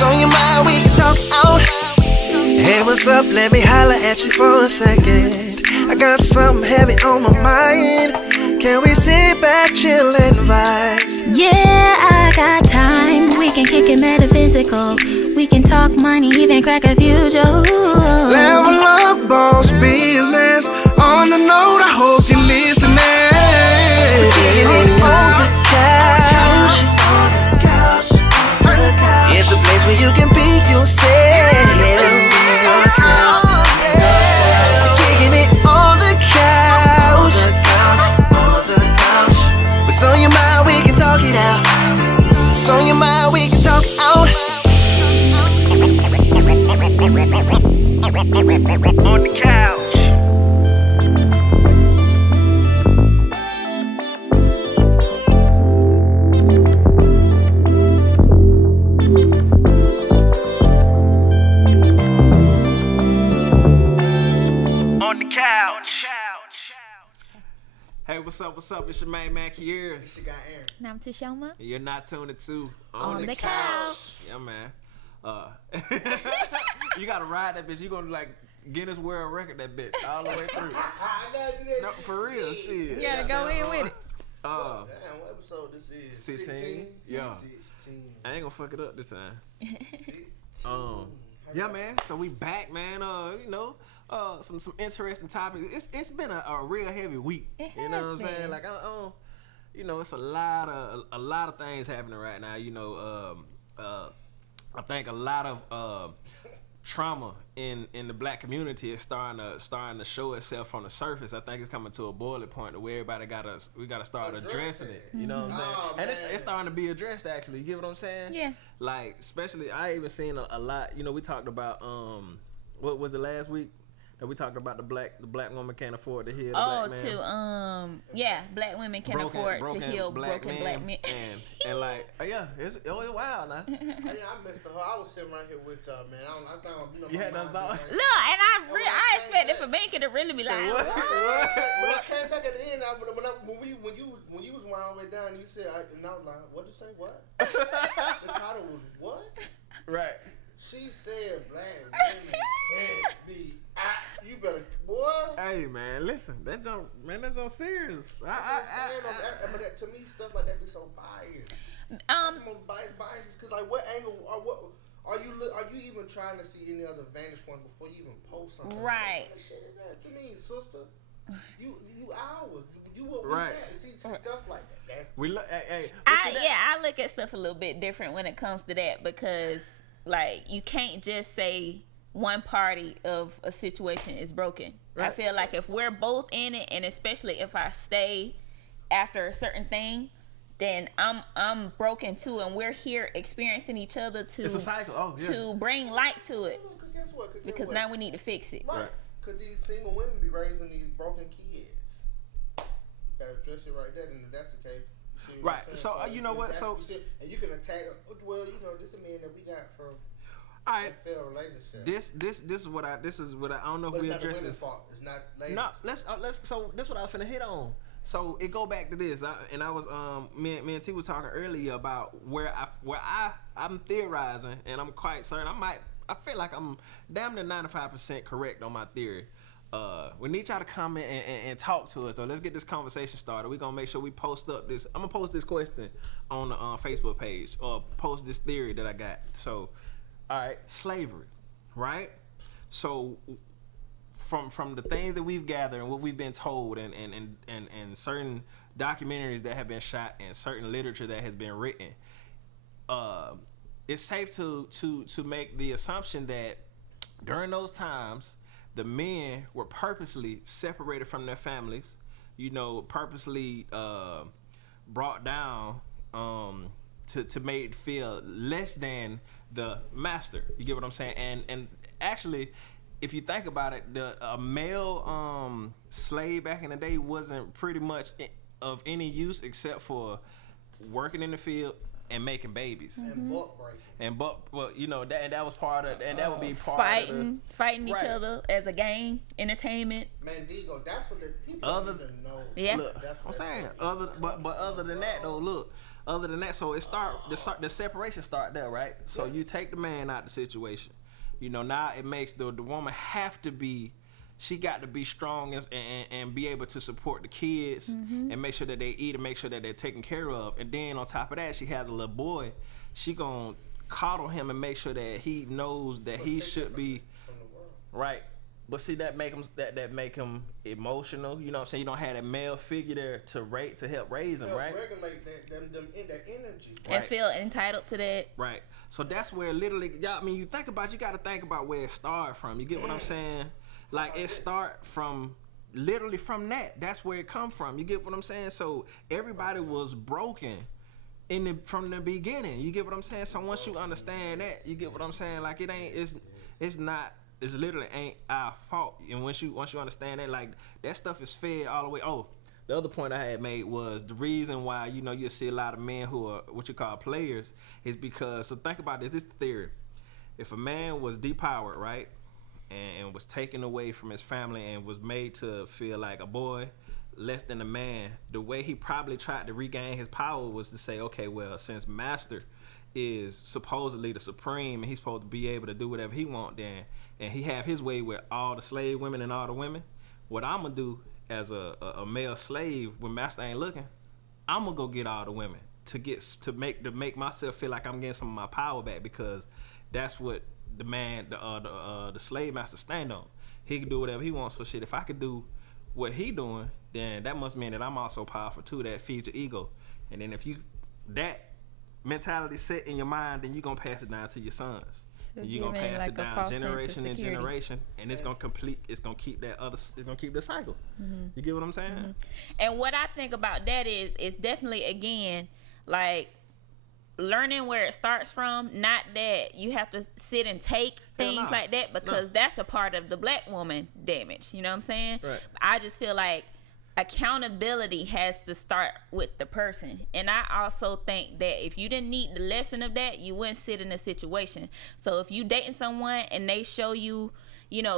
What's on your mind? We can talk out. Hey, what's up? Let me holler at you for a second. I got something heavy on my mind. Can we sit back, chill, and vibe? Yeah, I got time. We can kick it metaphysical. We can talk money, even crack a few jokes. Level up, boss business. On the note, I hope you're listening. Getting it on the couch. It's a place where you can be yourself. Kicking it on the couch. What's on your mind? We can talk it out. What's on your mind? We can talk out. On the couch. Hey, what's up? What's up? It's your main man, Queres. It's your guy, Aaron. And I'm Toshoama. You're not tuned to On the couch. Yeah, man. You gotta ride that bitch. You gonna like Guinness World Record that bitch all the way through. No, for real, shit. You gotta go in with it. Damn, what episode this is? 16? Yeah. 16. I ain't gonna fuck it up this time. Yeah, man. So we back, man. Some interesting topics. It's been a real heavy week. You know what I'm saying? Like it's a lot of things happening right now. I think a lot of trauma in the black community is starting to show itself on the surface. I think it's coming to a boiling point where everybody we gotta start addressing it. You know what I'm saying? And it's starting to be addressed actually. You get what I'm saying? Yeah. Like especially I even seen a lot. We talked about what was it last week? That we talked about the black woman can't afford to heal the black man. Black women can afford to heal broken black men. and like, it's wild now. I missed the whole. I was sitting right here with y'all, man. I thought, You had those thoughts? Look, and I expected for Binky to really be like, When I came back at the end, when you was all the way down, you said, and I was like, what did you say? What? The title was what? Right. She said, black women can't be. You better, boy. Hey man, listen, that jump serious. To me, stuff like that be so biased. Biases, cause like, what angle or what are you even trying to see any other vantage point before you even post something? Right. Like, shit is that? You mean, sister? You ours. You will right. See stuff like that. We look. Hey. I look at stuff a little bit different when it comes to that because like you can't just say one party of a situation is broken. Right. I feel like if we're both in it, and especially if I stay after a certain thing, then I'm broken too, and we're here experiencing each other to it's a cycle. To bring light to it. Guess what? Because now we need to fix it. Right. Because these single women be raising these broken kids. You gotta address it right there, and if that's the case. Right. So you know what? So and you can attack. Well, this is the man that we got from. All right. Relationship. This is what I don't know if we address this. Fault. It's not ladies. No, let's. So this is what I was finna hit on. So it go back to this, I was me and T was talking earlier about where I'm theorizing, and I'm quite certain I feel like I'm damn near 95% correct on my theory. We need y'all to comment and talk to us. So let's get this conversation started. We're gonna make sure we post up this. I'm gonna post this question on the Facebook page or post this theory that I got. So. All right, slavery, right? So, from the things that we've gathered and what we've been told, and certain documentaries that have been shot and certain literature that has been written, it's safe to make the assumption that during those times, the men were purposely separated from their families, purposely brought down to make it feel less than the master. You get what I'm saying? And actually, if you think about it, a male slave back in the day wasn't pretty much of any use except for working in the field and making babies. And buck breaking. That was part of, and that would be part fighting each other as a game, entertainment. Mandigo, that's what the people don't even know. Yeah. Look, I'm saying, other than that though, look, other than that, so the separation start there, right? So you take the man out the situation. Now it makes the woman have to be. She got to be strong and be able to support the kids and make sure that they eat and make sure that they're taken care of. And then on top of that, she has a little boy. She gonna coddle him and make sure that he knows that he should be right. But see, that make him emotional. You know what I'm saying? You don't have that male figure there to help raise him, right? Regulate that energy. And feel entitled to that. Right. So that's where literally, y'all. I mean, you got to think about where it started from. You get what I'm saying? Like it start from literally from that. That's where it come from. You get what I'm saying? So everybody was broken from the beginning. You get what I'm saying? So once you understand that, you get what I'm saying? Like it's literally ain't our fault. And once you understand that, like that stuff is fed all the way. Oh, the other point I had made was the reason why you see a lot of men who are what you call players is because. So think about this. This is the theory. If a man was depowered, right? And was taken away from his family and was made to feel like a boy, less than a man, the way he probably tried to regain his power was to say, okay, well, since master is supposedly the supreme and he's supposed to be able to do whatever he want, then, and he have his way with all the slave women and all the women, what I'm gonna do as a male slave when master ain't looking, I'm gonna go get all the women to make myself feel like I'm getting some of my power back, because that's what the man, the slave master stand on. He can do whatever he wants. So shit, if I could do what he doing, then that must mean that I'm also powerful too. That feeds your ego. And then if that mentality set in your mind, then you're gonna pass it down to your sons. So you're gonna pass it down generation and generation, and it's gonna keep the cycle. You get what I'm saying? And what I think about that is definitely, again, like learning where it starts from. Not that you have to sit and take things like that, because that's a part of the black woman damage. You know what I'm saying? Right. I just feel like accountability has to start with the person. And I also think that if you didn't need the lesson of that, you wouldn't sit in a situation. So if you dating someone and they show you,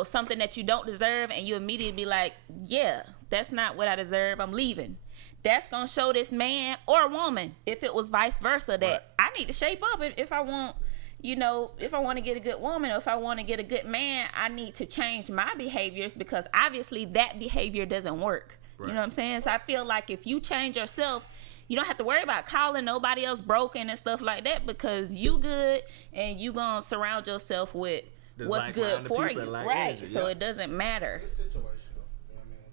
something that you don't deserve, and you immediately be like, yeah, that's not what I deserve, I'm leaving. That's gonna show this man or woman, if it was vice versa, that I need to shape up if I want, if I want to get a good woman, or if I want to get a good man, I need to change my behaviors, because obviously that behavior doesn't work. Right. You know what I'm saying? So I feel like if you change yourself, you don't have to worry about calling nobody else broken and stuff like that, because you good and you gonna surround yourself with what's good for you, right? Energy, so it doesn't matter. It's situational,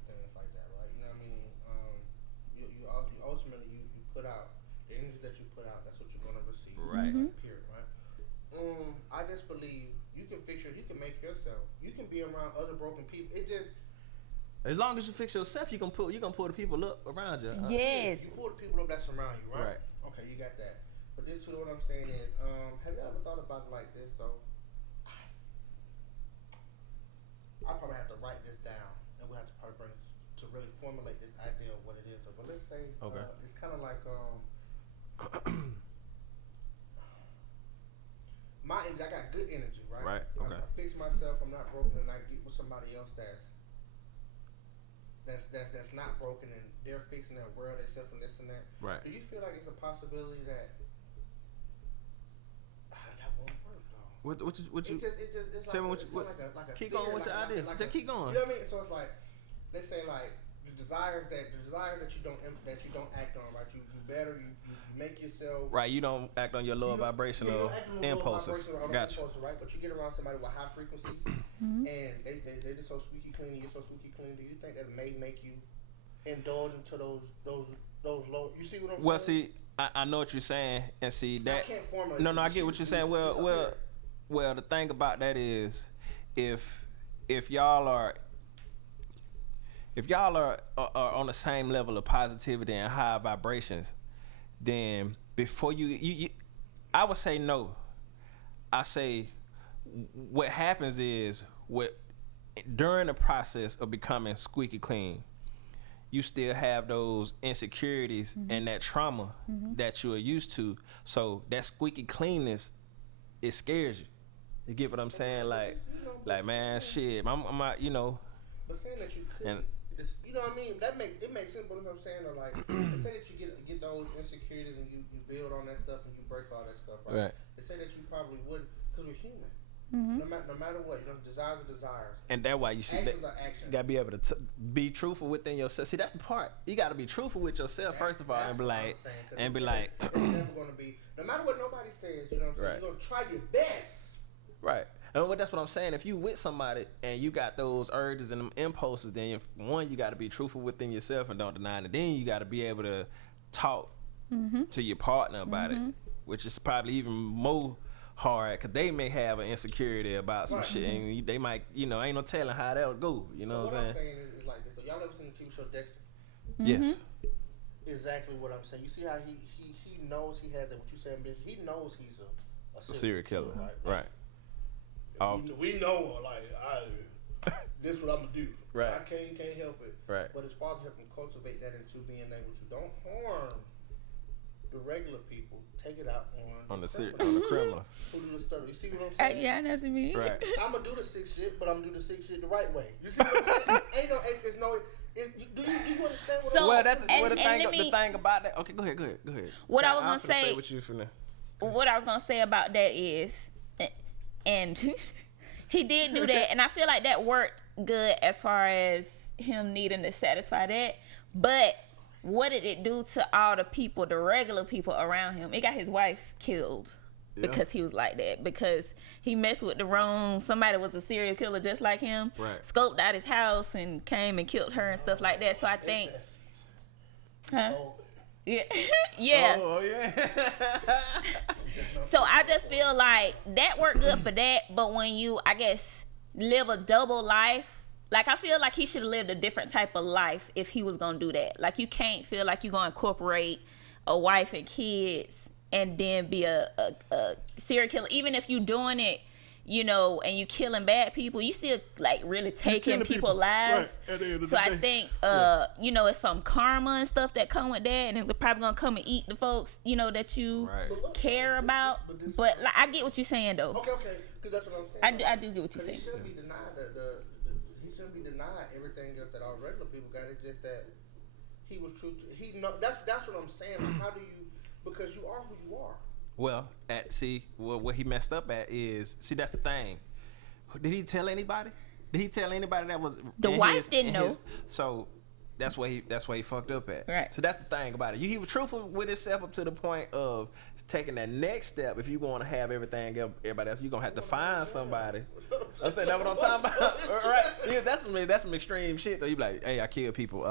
things like that, right? You ultimately you put out the energy that you put out. That's what you're gonna receive, right? Period, right? I just believe you can you can make yourself. You can be around other broken people. It just, as long as you fix yourself, you gonna pull the people up around you. Yes. You pull the people up that's around you, right? Okay, you got that. But this too, what I'm saying is, have you ever thought about it like this though? I probably have to write this down, and we have to probably really formulate this idea of what it is. But let's say, it's kind of like I got good energy, right? Right. Okay. I fix myself. I'm not broken, and I get with somebody else that's not broken, and they're fixing their world, themselves, and this and that. Right. Do you feel like it's a possibility that that won't work though? What you? It's tell me like a keep theory, going with your idea. Just keep going. You know what I mean? So it's like, let's say like the desires that you don't act on, right? You better you make yourself right. You don't act on your lower vibrational impulses. Gotcha. Right? But you get around somebody with high frequency, and they're just so squeaky clean, and you're so squeaky clean. Do you think that may make you indulge into those low? You see what I'm saying? Well, see, I know what you're saying, and see that. I can't formulate. No, I get what you're saying. Well, the thing about that is, if y'all are on the same level of positivity and high vibrations, then before you I would say no. I say what happens is during the process of becoming squeaky clean, you still have those insecurities and that trauma that you are used to. So that squeaky cleanness, it scares you. You get what I'm saying? Like man, shit, I'm not, But saying that you could, this. You know what I mean? It makes sense. But what I'm saying, like, say that you get those insecurities and you build on that stuff and you break all that stuff, right? They say that you probably wouldn't, because we're human. Mm-hmm. No matter what, desires are desires. And that's why you should. Actions are actions. You gotta be able to be truthful within yourself. See, that's the part. You gotta be truthful with yourself first of all, and be like, it's never gonna be. No matter what nobody says, you know what I'm saying. You're gonna try your best. Right. And that's what I'm saying. If you with somebody and you got those urges and them impulses, then one, you got to be truthful within yourself and don't deny it. And then you got to be able to talk to your partner about it, which is probably even more hard because they may have an insecurity about some shit, and they might, ain't no telling how that'll go. You know what I'm saying? Is like this. So y'all ever seen the TV show Dexter? Yes. Exactly what I'm saying. You see how he knows he has that. What you saying, bitch? He knows he's a serial killer, right? We know, like, this is what I'm gonna do. Right. I can't help it. Right. But his father helped him cultivate that into being able to don't harm the regular people. Take it out on the criminals. Who do the stuff? You see what I'm saying? Yeah, I know what you mean. Right. I'm gonna do the sick shit, but I'm gonna do the sick shit the right way. You see what I'm saying? Do you understand what So, well, that's and the thing about that. Okay, go ahead. What I was gonna say. What I was gonna say about that is, and he did do that, and I feel like that worked good as far as him needing to satisfy that. But what did it do to all the people, the regular people around him? It got his wife killed because he was like that. Because he messed with the wrong. Somebody was a serial killer just like him. Right. Scoped out his house and came and killed her and stuff like that. So I think, huh? Yeah. Yeah. Oh yeah. So I just feel like that worked good for that, but when you, I guess, live a double life, like I feel like he should have lived a different type of life if he was gonna do that. Like you can't feel like you're gonna incorporate a wife and kids and then be a serial killer, even if you doing it, and you killing bad people, you still like really taking people's lives. Right. So I think it's some karma and stuff that come with that, and it's probably gonna come and eat the folks that you care about. But like, I get what you're saying though. Okay, because that's what I'm saying. I do get what you're saying. He shouldn't be denied he shouldn't be denied everything else that all regular people got. It's just that he was true. That's what I'm saying. Like, how do you? Because you are who you are. Well, what he messed up at is, that's the thing. Did he tell anybody? Did he tell anybody that was the wife didn't know? So that's why he fucked up at. Right. So that's the thing about it. He was truthful with himself up to the point of taking that next step. If you want to have everybody else, you're gonna have to find somebody. I said that's what I'm talking about. Right? Yeah, that's some extreme shit. Though you be like, hey, I kill people.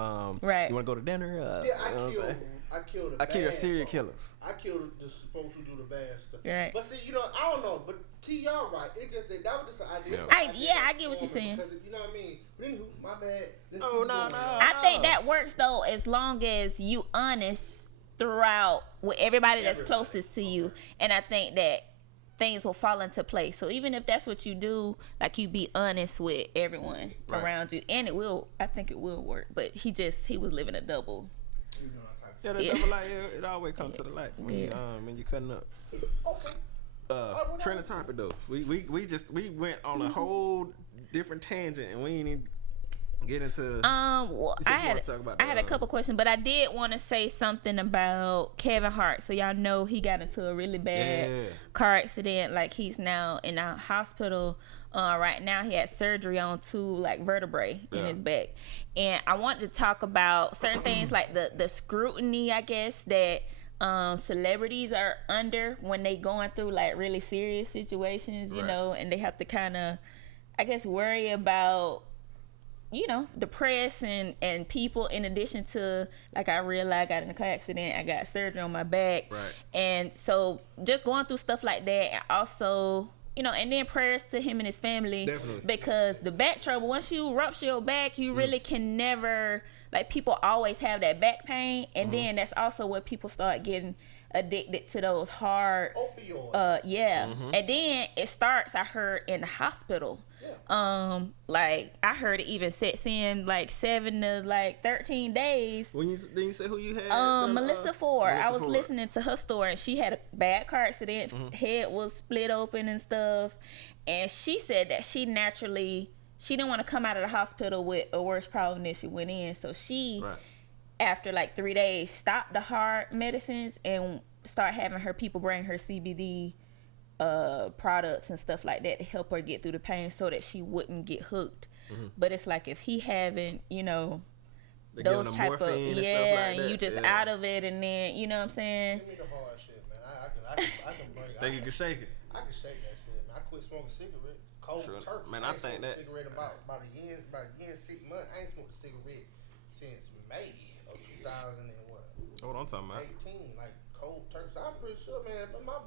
Right. You want to go to dinner? I kill serial killers. I killed the folks who do the bad stuff. Right. But see, I don't know. But y'all right. It just that was just an idea. I get what you're saying. Because, you know what I mean? But anywho, my bad. No. I think that works though, as long as you honest throughout with everybody that's closest to you, and I think that things will fall into place. So even if that's what you do, like you be honest with everyone around you, and I think it will work. But he was living a double. Yeah, the double light, it always comes to the light when you cutting up. Trending topic though. We went on a whole different tangent and we ain't even get into. Well, I had a couple questions, but I did want to say something about Kevin Hart. So y'all know he got into a really bad car accident. Like he's now in a hospital. Right now he had surgery on 2 vertebrae in his back, and I want to talk about certain things like the scrutiny, I guess, that celebrities are under when they going through really serious situations, you know, and they have to kind of, I guess, worry about the press and people, in addition to, I realized I got in a car accident, I got surgery on my back, and so just going through stuff like that, and also and then prayers to him and his family. Definitely. Because the back trouble, once you rupture your back, you really can never, people always have that back pain. And then that's also where people start getting addicted to those hard opioids. And then it starts, I heard, in the hospital. I heard it even sets in 7 to 13 days. Then you say who you had? Melissa Ford. I was listening to her story, and she had a bad car accident. Head was split open and stuff, and she said that she naturally she didn't want to come out of the hospital with a worse problem than she went in. So she, after like 3 days, stopped the heart medicines and start having her people bring her CBD products and stuff like that to help her get through the pain so that she wouldn't get hooked. But it's like if he having, you know, those type of and stuff like and you just out of it, and then you know what I'm saying. Give me the hard shit, man. I can break. Think you can shake it? I can shake that shit, man. I quit smoking cigarettes. Cold turkey. Man, I think that cigarette about a year, 6 months. I ain't smoked a cigarette since May of 2000 and what? What I'm talking about? 18, like cold turkey. So I'm pretty sure, man. But my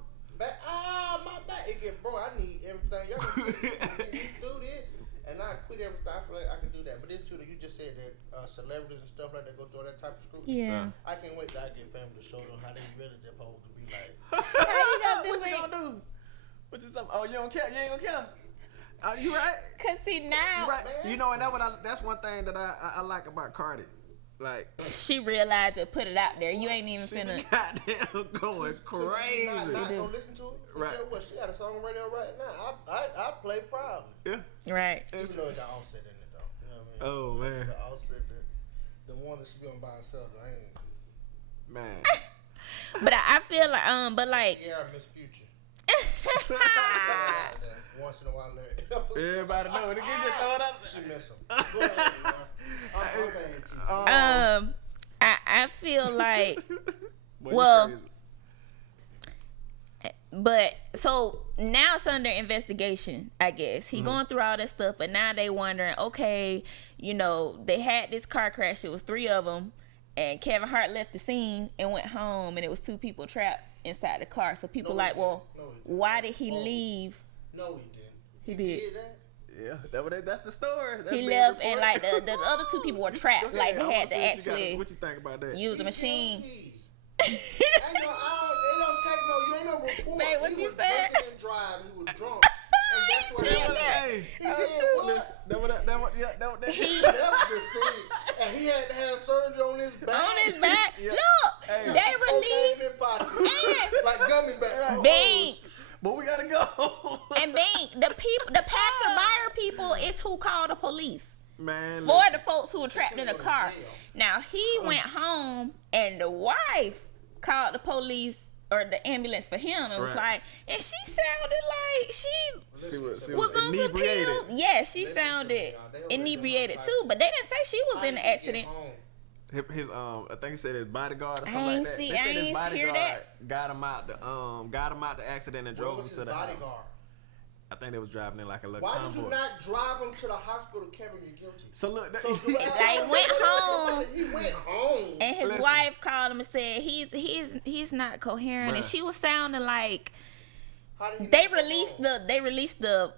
back, my back, it get bro. I need everything. Y'all can do this. And I quit everything. I feel like I can do that. But it's true that you just said that celebrities and stuff like that go through that type of scrutiny. Yeah. I can't wait till I get family to show them how they really supposed to be like. How you gonna do What you gonna do? What you something? Oh, you don't care? You ain't gonna care? You right? Cause see now, You right? You know, and that's one thing that I like about Cardi. Like, she realized to put it out there. You ain't even she finna. goddamn going crazy. Not gonna listen to it. Right. You know what? She got a song on radio right now. I play proudly. Yeah. Right. Even though it got Offset in it though. You know what I mean? Oh man. The Offset, the one that she be on by herself. I ain't. Man. But I feel like but like. Yeah, Miss Future. Once in a while, Everybody know it. Get thrown up. She miss him. Go ahead, man. I feel like Boy, well, but so now it's under investigation. I guess he going through all this stuff, but now they wondering, okay, you know, they had this car crash. It was 3 of them, and Kevin Hart left the scene and went home, and it was 2 people trapped inside the car. So people why did he leave? No, he didn't. He did. That? Yeah, that's the story. That's He left, and like the other 2 people were trapped. Like they had to actually what you think about that? use a machine. They don't take no. You ain't no report. Babe, what he you was said? drinking and driving. He was drunk, and that's what happened. Hey, He did what? He left the scene, and he had to have surgery on his back. On his back. Yeah. Look, Hey. they released and like gummy bears. Bing. But we gotta go. And Bing, the passerby people is who called the police. Man, For the folks who were trapped in the car. Now he went home, and the wife called the police or the ambulance for him, and was like, and she sounded like she was on some inebriated. pills. Yeah, she sounded inebriated too, but they didn't say she was in the accident. His I think he said his bodyguard or I something ain't like that. see- They I said his ain't hear bodyguard that. got him out the accident and drove him to the house. I think they was driving in like a little Why convoy. did you not drive him to the hospital, Kevin? You're guilty. So look, They went home. He went home. And his Listen. wife called him and said he's not coherent, and Bruh. she was sounding like How did he they not go released the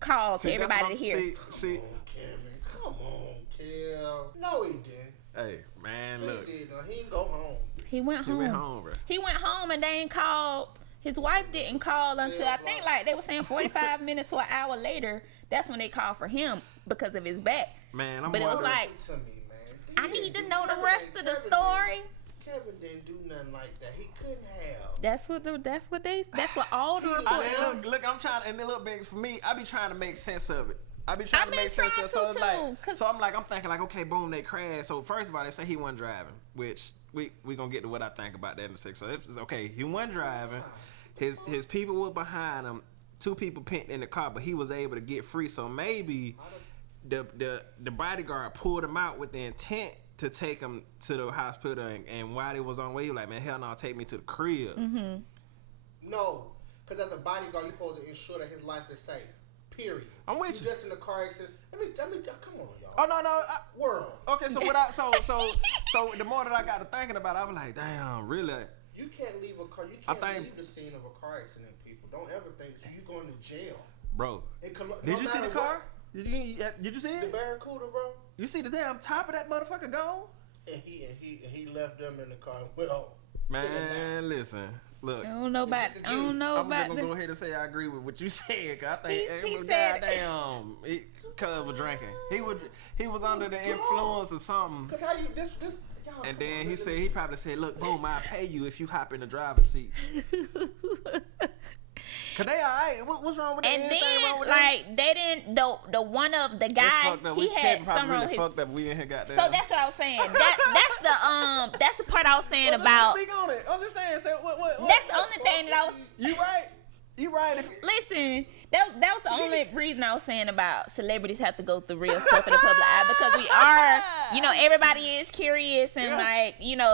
call to everybody to hear. See, Kevin, come on, Kev. No, he didn't. hey man, He look, did. No, he didn't go home. He went he home. went home, bro. He went home, and they ain't called. His wife didn't call until I think like they were saying 45 minutes to an hour later. That's when they called for him because of his back. Man, I'm But it was wondering. like, To me, man. I need to know the rest of the story. Kevin didn't do nothing like that. He couldn't have. That's what all the I reports. mean, look, I'm trying, and a little bit for me, I be trying to make sense of it. I be trying I've to make been sense of it. So trying it's to, like, too, 'cause- so I'm thinking like, okay, boom, they crashed. So first of all, they say he wasn't driving, which we gonna get to what I think about that in a second. So it's okay, he wasn't driving. His people were behind him. 2 people pinned in the car, but he was able to get free. So maybe the bodyguard pulled him out with the intent to take him to the hospital, and while he was on the way, he was like, man, hell no, take me to the crib. Mm-hmm. No, because as a bodyguard, you're supposed to ensure that his life is safe. Period. I'm with you. Just in a car accident. Let me, come on, y'all. Oh no. World. Okay, so so the more that I got to thinking about it, I was like, damn, really? You can't leave a car. You can't leave the scene of a car accident, people. Don't ever think you're going to jail. Bro, No did you see the matter car? Did you see The it? Barracuda, bro. You see the damn top of that motherfucker gone? And he left them in the car and went home. Man, listen, look. I don't know about I'm just gonna the. go ahead and say I agree with what you said. 'Cause I think He it was said- goddamn. Cuz was drinking. He was under the influence of something. Cause how you this y'all, And come then on, he listen. said he probably said, "Look, boom, I'll pay you if you hop in the driver's seat." Cause they alright. What's wrong with that? And Anything wrong then, with like, they didn't. The one of the guy, he had some on his. Fucked up. We in here got that. So that's what I was saying. That's the part I was saying about. Speak on it. I'm just saying. So what? That's the only thing that I was. You right. You right. Listen, that was the only reason I was saying about celebrities have to go through real stuff in the public eye, because we are, everybody is curious and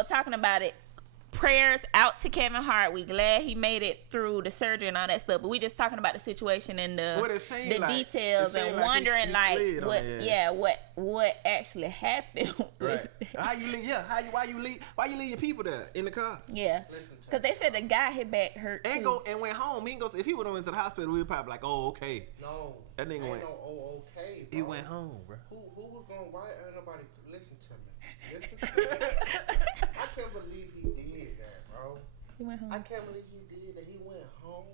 talking about it. Prayers out to Kevin Hart. We glad he made it through the surgery and all that stuff. But we just talking about the situation and the details and wondering what actually happened. Right. Why you leave your people there in the car? Yeah. Because they said the guy his back hurt and too. And went home. He goes. If he would have went to the hospital, we'd probably like, oh, okay. No. That nigga went. Okay, bro. He went home, bro. Who was gonna? Why ain't nobody listen to me? I can't believe he did that, bro. He went home. I can't believe he did that. He went home.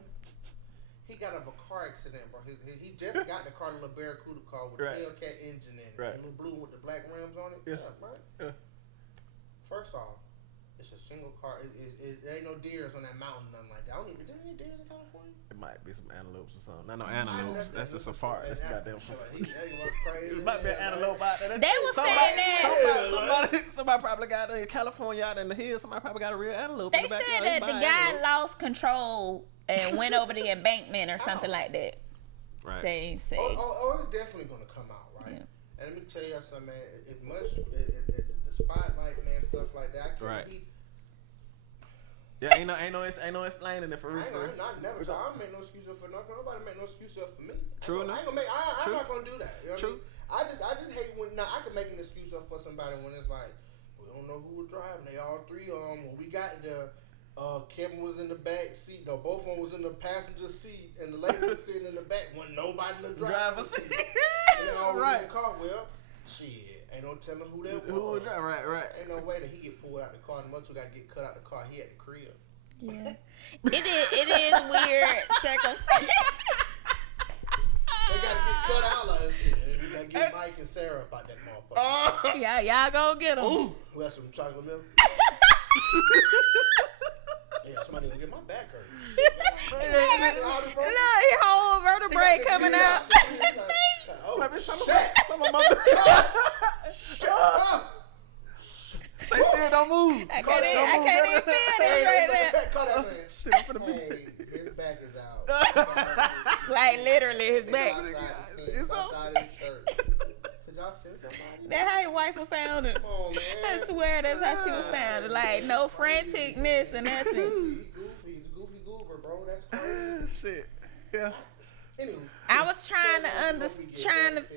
He got out of a car accident, bro. He just got the car, the little Barracuda car with the Hellcat engine in it. Right. The little blue with the black rims on it. Yeah. Right? Yeah. First off, it's a single car. There ain't no deers on that mountain, nothing like that. Is there any deers in California? It might be some antelopes or something. No antelopes. That's a safari. That's a goddamn safari. Crazy. It might be an antelope out there. They were saying that. Somebody probably got in California out in the hills. Somebody probably got a real antelope. They said that the guy lost control and went over the embankment or something like that. Right. They say. It's definitely gonna come out, right? Yeah. And let me tell you something, man. As much the spotlight, man, stuff like that. Yeah, ain't no explaining it for real. I don't make no excuse for nothing. Nobody make no excuse for me. True enough. I'm not gonna do that. You know True. I just hate when I can make an excuse up for somebody when it's like we don't know who was driving. They all three when we got there. Kevin was in the back seat. No, both of them was in the passenger seat, and the lady was sitting in the back. Wasn't nobody in the driver's seat. And they all was in the car. Well, shit. Ain't no telling who that was. Who was that? Right. Ain't no way that he get pulled out the car. And much got get cut out the car. He at the crib. Yeah. It is weird circumstance. They gotta get cut out like shit. We gotta get Mike and Sarah up out that motherfucker. Yeah, y'all go get them. Ooh. We got some chocolate milk. Yeah, somebody gonna get my back hurt. Look, your whole vertebrae coming out. Some of my back. They still don't move. I can't even feel this right now. Cut out, man. Shit, I'm finna be. His back is out. Like literally his back. It's outside his shirt. Did y'all send somebody? That's how your wife was sounding. Come on, man. I swear that's how she was sounding. Like no franticness or nothing. He's a goofy goober, bro. That's crazy. Shit. Yeah. Anyway, I was trying to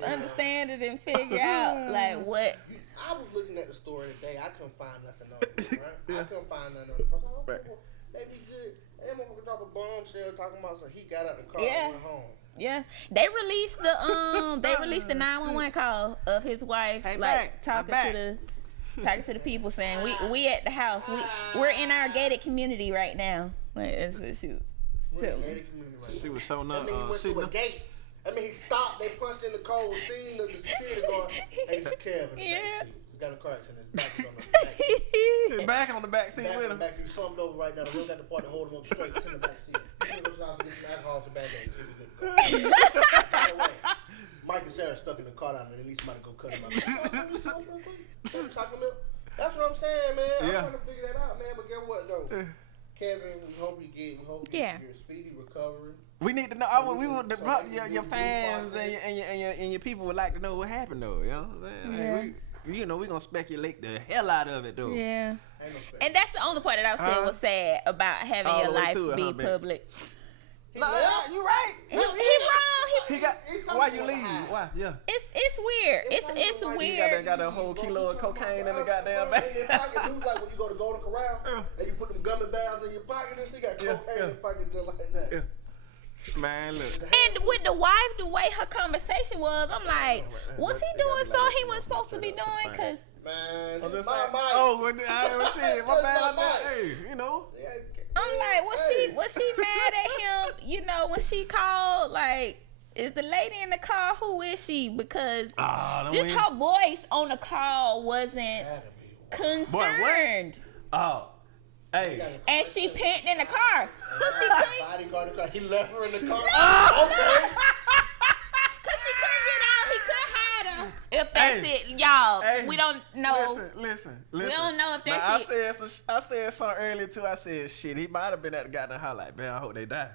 understand it and figure out like what. I was looking at the story today. I couldn't find nothing on it, right? Yeah. I couldn't find nothing on it. I was like, right. They be good. That motherfucker drop a bombshell talking about so he got out the car and went home. Yeah, they released the 911 call of his wife, talking to the people saying we at the house, we're in our gated community right now. Like that's what she was telling me. She was so nuts. He went to a gate. He stopped. They punched in the code, seen the security guard. Hey, this is Kevin. Yeah. He's got a car accident. His back is on the back seat. His back on the back seat with him. Back seat slumped over right now. The room got the part to hold him up straight. It's in the back seat. He's going to house to get some alcohol to Band-Aids. He'll be good. By the way, Mike and Sarah stuck in the car down there. They need somebody to go cut him out. That's what I'm saying, man. I'm trying to figure that out, man. But guess what, though? Kevin, we hope you get your speedy recovery. We need to know. Your fans and your people would like to know what happened, though. You know what I'm saying? Yeah. We're gonna speculate the hell out of it, though. Yeah. And that's the only part that I was saying was sad about having your life be public. No, you right. He wrong. Why you leave? Why? Yeah. It's weird. It's weird. He got a whole kilo of cocaine in the goddamn bag. Like when you go to Golden Corral and you put them gummy bears in your pocket, this nigga got cocaine in your pocket just like that. Yeah. Man, look. And with the wife, the way her conversation was, I'm like, was he doing something he wasn't supposed to be doing? Cause man, I'm just like, I ain't shit. My bad. Hey, you know. I'm like, was she mad at him? You know, when she called, like, is the lady in the car? Who is she? Because just her voice on the call wasn't concerned. Boy, what? Hey. And she pinned in the car. So she couldn't. Bodyguard in the car. He left her in the car. Okay. Cause she couldn't get out. He couldn't hide her. If that's it, y'all, we don't know. Listen. We don't know if that's it. I said something earlier too. I said, shit, he might have been at the goddamn highlight. Man, I hope they die.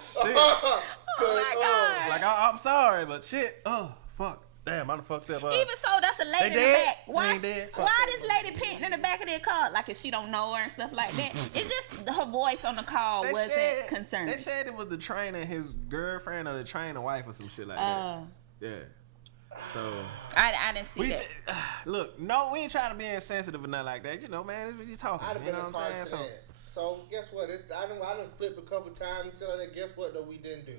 Shit. Oh my God. Like, I'm sorry, but shit. Oh, fuck. Damn, I done fucked up. Even so, that's a lady in the dead? back. Why Dead? this lady pinned in the back of their car? Like if she don't know her and stuff like that. It's just her voice on the call wasn't concerned. They said it was the trainer, his girlfriend, or the trainer wife, or some shit like that. Yeah. So I didn't see that. Look, no, we ain't trying to be insensitive or nothing like that. You know, man, it's what you talking. You know what I'm saying? So guess what? I done flipped a couple times. So that guess what? Though we didn't do.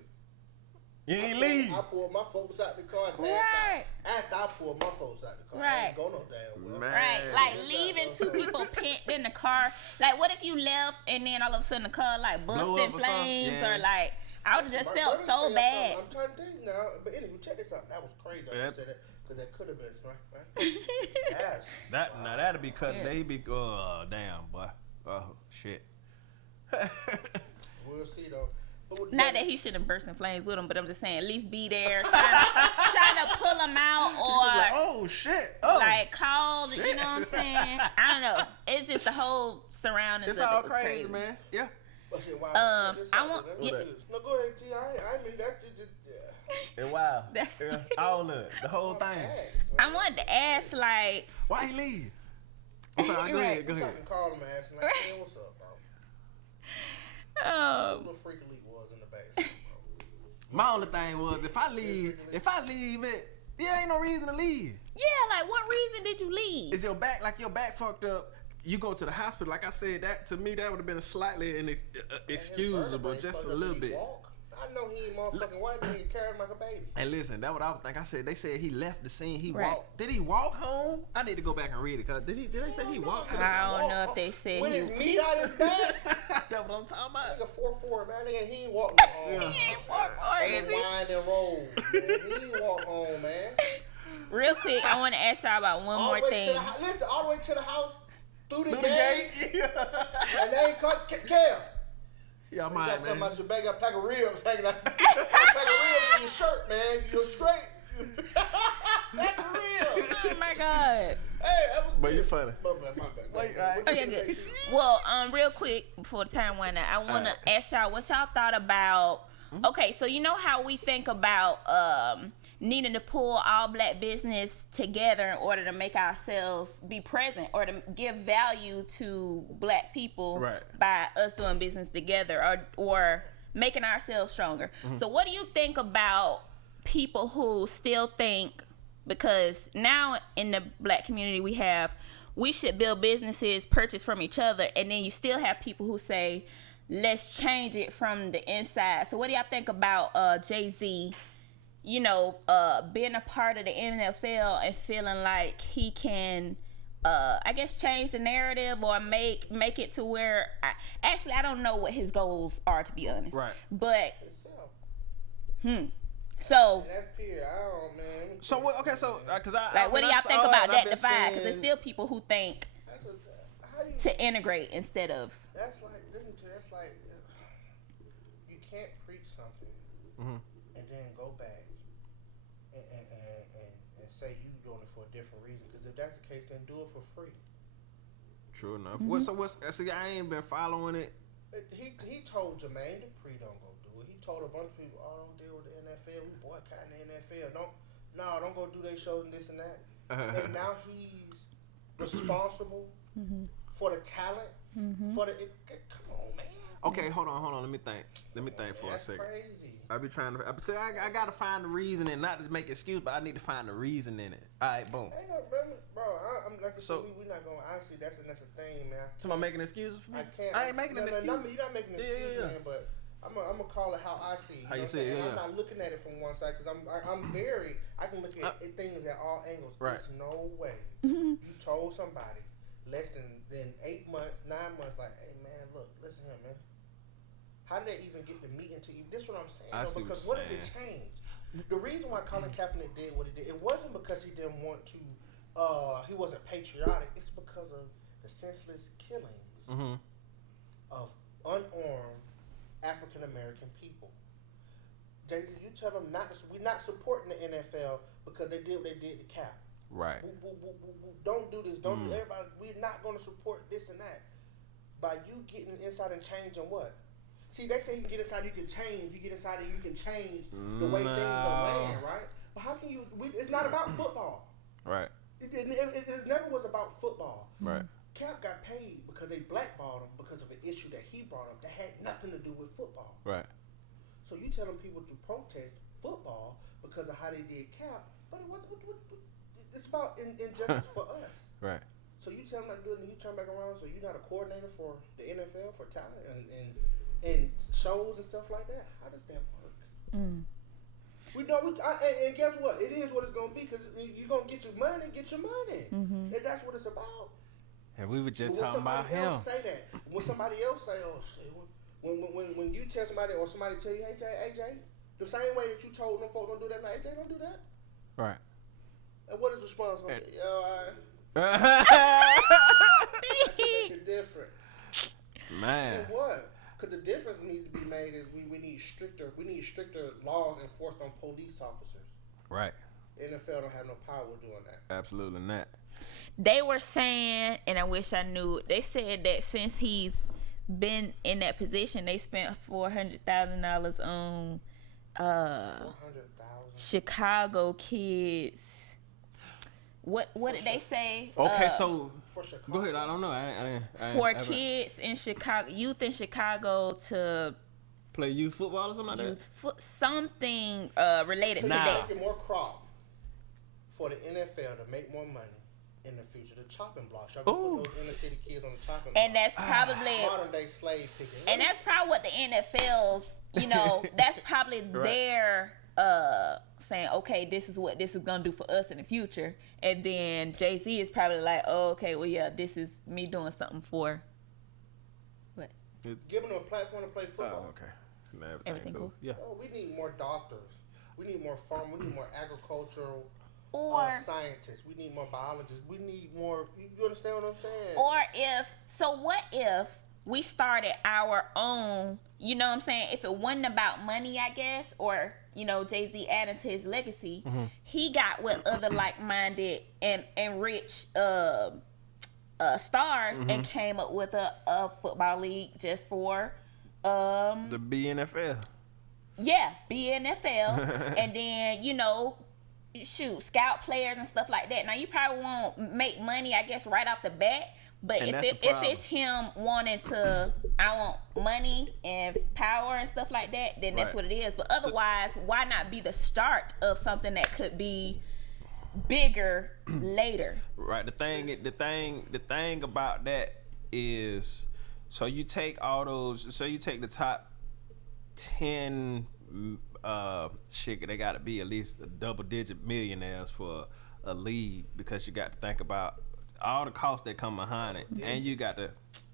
You ain't leave. I pulled my folks out the car. Right. After I pulled my folks out the car, I Right. ain't go no damn well. Right, like leaving two people pinned in the car. Like, what if you left and then all of a sudden the car like bust in flames or like I would have just felt so bad. I'm trying to tell you now, but anyway, check this out. That was crazy. I said that because that could have been right. Yes. Now that'd be cut. They be damn boy. Oh shit. We'll see though. Not that he shouldn't burst in flames with him, but I'm just saying at least be there trying to pull him out or like, oh shit. Oh. Like call. Shit. You know what I'm saying? I don't know. It's just the whole surroundings. It's all crazy, man. Yeah. I want. No, go ahead, T. I mean that just. And wow. That's all of it. The whole thing. I wanted to ask, like, why he leave? I'm sorry, go ahead. I can call him and ask him, like, hey, what's up, bro? What freaking leak was in the basement, bro? My only thing was if I leave it, there ain't no reason to leave. Yeah, like what reason did you leave? Is your back fucked up? You go to the hospital. Like I said, that to me that would have been slightly inexcusable, just a little bit. I know he ain't motherfucking white, but he carried him like a baby. And listen, that's what I would think. I said they said he left the scene. He walked. Did he walk home? I need to go back and read it. Cause did they say he walked? I don't know if they said when it meat out his back. That's what I'm talking about. Nigga 4'4", man. Nigga, he ain't walk home. He ain't 4'4", is he? Wind and roll, man. He ain't walk home, man. Real quick, I want to ask y'all about one more thing. Listen, all the way to the house, through the gate, and they ain't cut Kel. Yeah, you got something out your bag, got a pack of ribs hanging out. Pack of ribs in your shirt, man. You're straight. Pack of ribs. Oh my God. Hey, that was but you're funny. My bad. Okay, good. Well, real quick before the time went out, I want to ask y'all what y'all thought about. Okay, so you know how we think about needing to pull all black business together in order to make ourselves be present or to give value to black people by us doing business together or making ourselves stronger. So what do you think about people who still think, because now in the black community we should build businesses, purchase from each other, and then you still have people who say, let's change it from the inside. So what do y'all think about Jay-Z, you know, being a part of the NFL and feeling like he can, I guess, change the narrative or make it to where, I don't know what his goals are, to be honest. Right. But, So that's pure. I don't, man. So what? Okay, so because what do y'all think about that divide? Because there's still people who think to integrate instead of. That's like you can't preach something and then go back and say you doing it for a different reason. Because if that's the case, then do it for free. True enough. See, I ain't been following it. He told Jermaine Dupri don't go do it. He told a bunch of people, don't deal with the NFL. We boycotting the NFL. Don't go do their shows and this and that. And now he's responsible for the talent. For the come on, man. Okay, hold on. Let me think for a second. That's crazy. I be trying to. I gotta find the reason and not to make excuse, but I need to find the reason in it. All right, boom. Ain't no, bro. I'm like, so we not gonna. Honestly, that's a thing, man. So am I making excuses for me? I can't. I ain't making an excuse. You're not making an excuse, man. But I'm gonna call it how I see it. How you see it? I'm not looking at it from one side because I can look at things at all angles. Right. There's no way you told somebody less than 8 months, 9 months, like, hey man, look, listen here, man. How did they even get the meat into you? This is what I'm saying. Because what does it change? The reason why Colin Kaepernick did what he did, it wasn't because he didn't want to. He wasn't patriotic. It's because of the senseless killings of unarmed African American people. Jay-Z, you tell them we're not supporting the NFL because they did what they did to Cap. Right. Don't do this. Don't do everybody. We're not going to support this and that. By you getting inside and changing what? See, they say you can get inside, you can change. You get inside and you can change the way things are ran, right? But how can you? It's not about football. Right. It never was about football. Right. Cap got paid because they blackballed him because of an issue that he brought up that had nothing to do with football. Right. So you telling people to protest football because of how they did Cap, but it's about injustice for us. Right. So you tell them not to do it, and you turn back around. So you're not a coordinator for the NFL for talent and shows and stuff like that. How does that work? We know. And guess what? It is what it's gonna be because you're gonna get your money. And that's what it's about. And we were just talking about him. Else say that. When somebody else say, "Oh shit," when you tell somebody or somebody tell you, "Hey AJ," the same way that you told them folks don't do that, like, AJ don't do that. Right. And what is the response? It's different. Man. And what? Because the difference needs to be made is we need stricter laws enforced on police officers. Right. The NFL don't have no power doing that. Absolutely not. They were saying, and I wish I knew, they said that since he's been in that position, they spent $400,000 on Chicago kids. What did they say? Okay, so go ahead. I don't know. For kids in Chicago, youth in Chicago to play youth football or something like that. Something related to that. that. Making more crop for the NFL to make more money in the future. The chopping blocks. Y'all can put those inner city kids on the chopping block. And that's probably modern day slave picking. And that's probably what the NFL's. That's probably their. Saying, okay, this is what this is gonna do for us in the future, and then Jay-Z is probably like, oh, okay, well, yeah, this is me doing something for what? Giving them a platform to play football. Oh, okay. Everything cool. Yeah. Oh, we need more doctors. We need more farm. We need more agricultural scientists. We need more biologists. We need more. You understand what I'm saying? Or what if we started our own? You know what I'm saying? If it wasn't about money, I guess, or Jay-Z adding to his legacy, he got with other like-minded and rich stars and came up with a football league just for the BNFL. Yeah, BNFL, and then scout players and stuff like that. Now you probably won't make money, I guess, right off the bat. But if it's him wanting to, I want money and power and stuff like that, then that's what it is. But otherwise, why not be the start of something that could be bigger later? Right. The thing about that is, so you take all those. So you take the top 10. They got to be at least a double-digit millionaires for a league, because you got to think about all the costs that come behind it, and you got to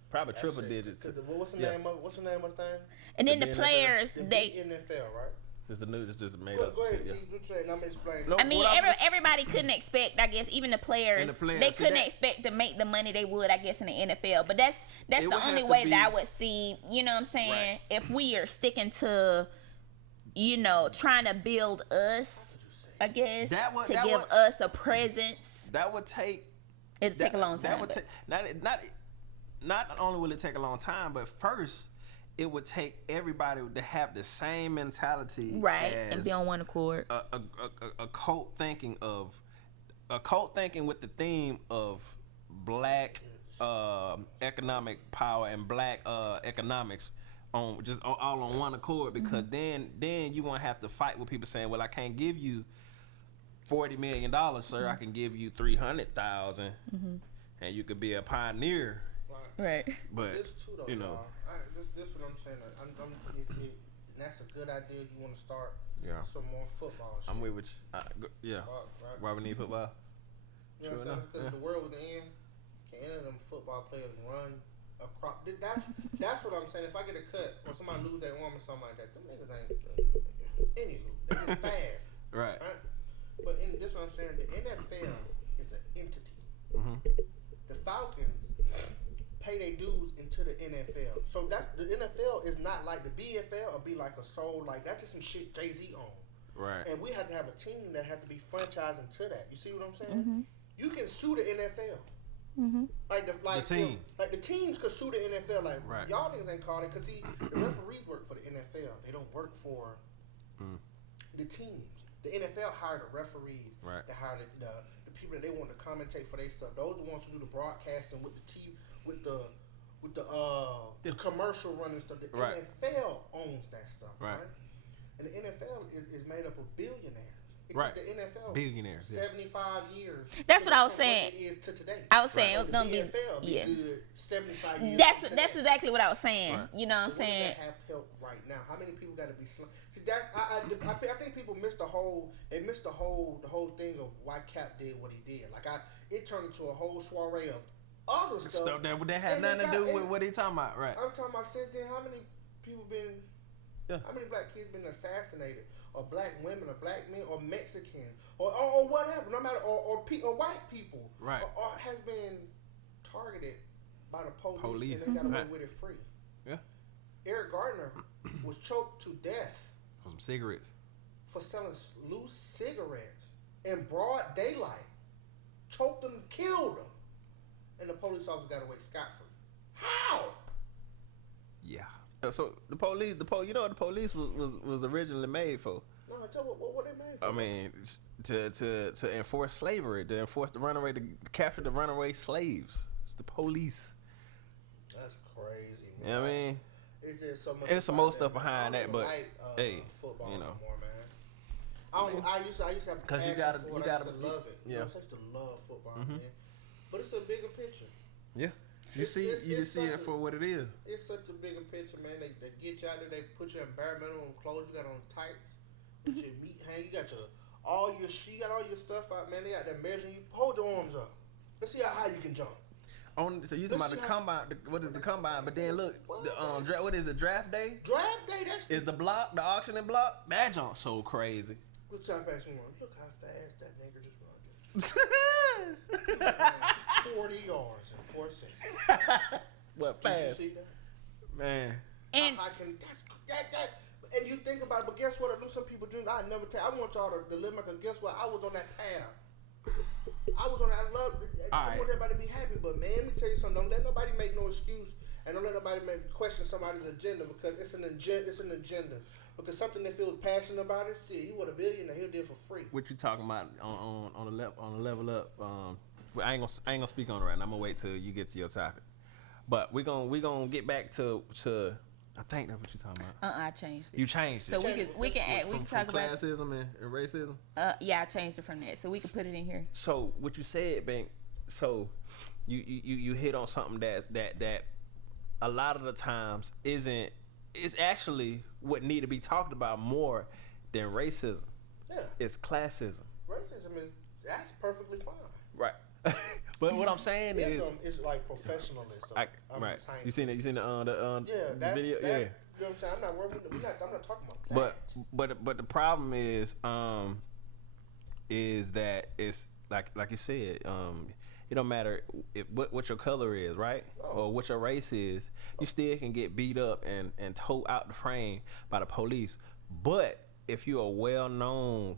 probably triple digits. What's the name of the thing? And then the players, the NFL, right? It's just made up. Go ahead, T. And I'm explaining. I mean, everybody couldn't expect. I guess even the players, they couldn't expect to make the money they would, I guess, in the NFL. But that's the only way that I would see. You know what I'm saying? Right. If we are sticking to, trying to build us, I guess, to give us a presence. That would take. It'll take a long time. That would take not only will it take a long time, but first it would take everybody to have the same mentality, right, and be on one accord. A cult thinking with the theme of black economic power and black economics all on one accord, because then you won't have to fight with people saying, well, I can't give you $40 million, sir. I can give you $300,000, and you could be a pioneer. Right. But this too, though, this what I'm saying. That's a good idea. You want to start some more football. I'm with you. Right. Why we need football? Because the world would end. Can any of them football players run a crop? That's what I'm saying. If I get a cut or somebody lose their arm or something like that, them niggas ain't. Anywho, they just fast. Right. But this is what I'm saying. The NFL is an entity. The Falcons pay their dues into the NFL. So that's the NFL is not like the BFL or be like a soul like that's just some shit Jay-Z on. Right. And we have to have a team that has to be franchising to that. You see what I'm saying? You can sue the NFL. Like the team. Like the teams could sue the NFL. Like y'all niggas ain't called it because the referees work for the NFL. They don't work for the teams. The NFL hired the referees. Right. They hired the people that they want to commentate for their stuff. Those are the ones who do the broadcasting with the with the commercial running stuff. The NFL owns that stuff, right? And the NFL is made up of billionaires. It took the NFL billionaires 75 years. That's what I was saying. It is to today. I was saying it was gonna be good 75 years. That's exactly what I was saying. Right. You know what I'm saying? That have help right now. How many people got to be See that I think people missed the whole thing of why Cap did what he did. Like it turned into a whole soiree of other stuff that had nothing to do with what he talking about. Right. I'm talking about since then. How many people been? How many black kids been assassinated? Or black women, or black men, or Mexican, or whatever, no matter, or white people, right? Or has been targeted by the police. And they got away with it free. Yeah. Eric Gardner was choked to death for some cigarettes. For selling loose cigarettes in broad daylight. Choked him, killed him, and the police officer got away scot-free. How? Yeah. So the police, you know what the police was originally made for? No, tell what they made for. I mean, to enforce slavery, to enforce the runaway, to capture the runaway slaves. It's the police. That's crazy, man. You know what I mean? It's just so much. And there's some more stuff behind that, but hey, football you know. More, man. I used to have a passion for it. I used to love it. Yeah. I used to love football, man. But it's a bigger picture. Yeah. You see it for what it is. It's such a bigger picture, man. They get you out there. They put you in bare minimum clothes. You got on tights. With your meat hang. You got all your stuff out, man. They out there measuring you. Hold your arms up. Let's see how high you can jump. So you talking about the combine? What is the combine? But then look, what is it? Draft day? Draft day. Is the block, the auctioning block? That jump's so crazy. Good time pass one. Look how fast that nigga just run. 40 yards. 4 seconds. What fast? Did you see that? Man. And I can and you think about it, but guess what? Some people do. I never tell. I want y'all to live because guess what? I was on that path. I love. I want everybody to be happy, but man, let me tell you something. Don't let nobody make no excuse, and don't let nobody question somebody's agenda because it's an agenda. Because something they feel passionate about it. He was a billionaire. He'll do it for free. What you talking about on the level up? I ain't gonna speak on it right now. I'm gonna wait till you get to your topic. But we gonna get back to I think that's what you're talking about. I changed it. You changed it. So we can talk about classism and racism. Yeah, I changed it from that, so we can put it in here. So what you said, Bank. So you hit on something that a lot of the times is actually what need to be talked about more than racism. Yeah, it's classism. Racism that's perfectly fine. Right. But what I'm saying is, it's like professionalism. Right. You seen the video? You know what I'm saying? I'm not working. I'm not talking about that. But the problem is that it's like you said, it don't matter what your color is, right? Or what your race is. You still can get beat up and towed out the frame by the police. But if you're a well-known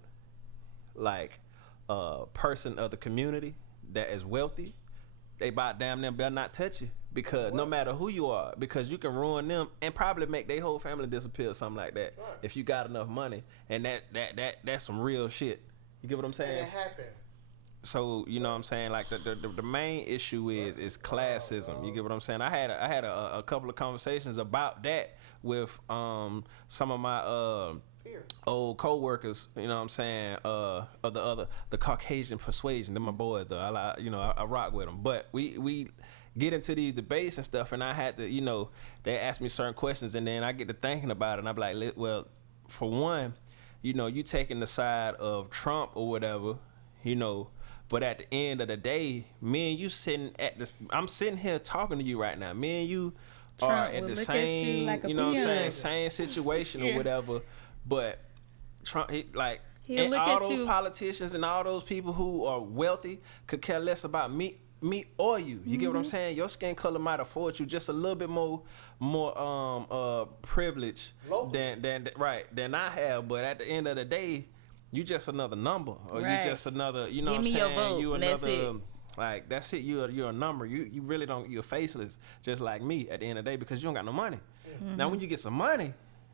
person of the community that is wealthy, they about damn them better not touch you because no matter who you are, because you can ruin them and probably make their whole family disappear or something like that if you got enough money, and that's some real shit. You get what I'm saying? And it happened. So you know what I'm saying, like the main issue is classism. You get what I'm saying? I had a couple of conversations about that with some of my old co-workers, you know what I'm saying, of the Caucasian persuasion. They're my boys though. I rock with them. But we get into these debates and stuff, and I had to, they ask me certain questions, and then I get to thinking about it, and I'm like, well, for one, you taking the side of Trump or whatever, but at the end of the day, me and you I'm sitting here talking to you right now. Me and you Trump are at the same, like what I'm saying, same situation or whatever. But Trump, He'll and look all at those you. politicians and all those people who are wealthy could care less about me me or you. You get what I'm saying? Your skin color might afford you just a little bit more privilege than I have. But at the end of the day, you just another number, or you just another. You know Give what I'm me saying? your vote. You another. That's it. Like that's it. You're a number. You really don't. You're faceless, just like me. At the end of the day, because you don't got no money. Now when you get some money,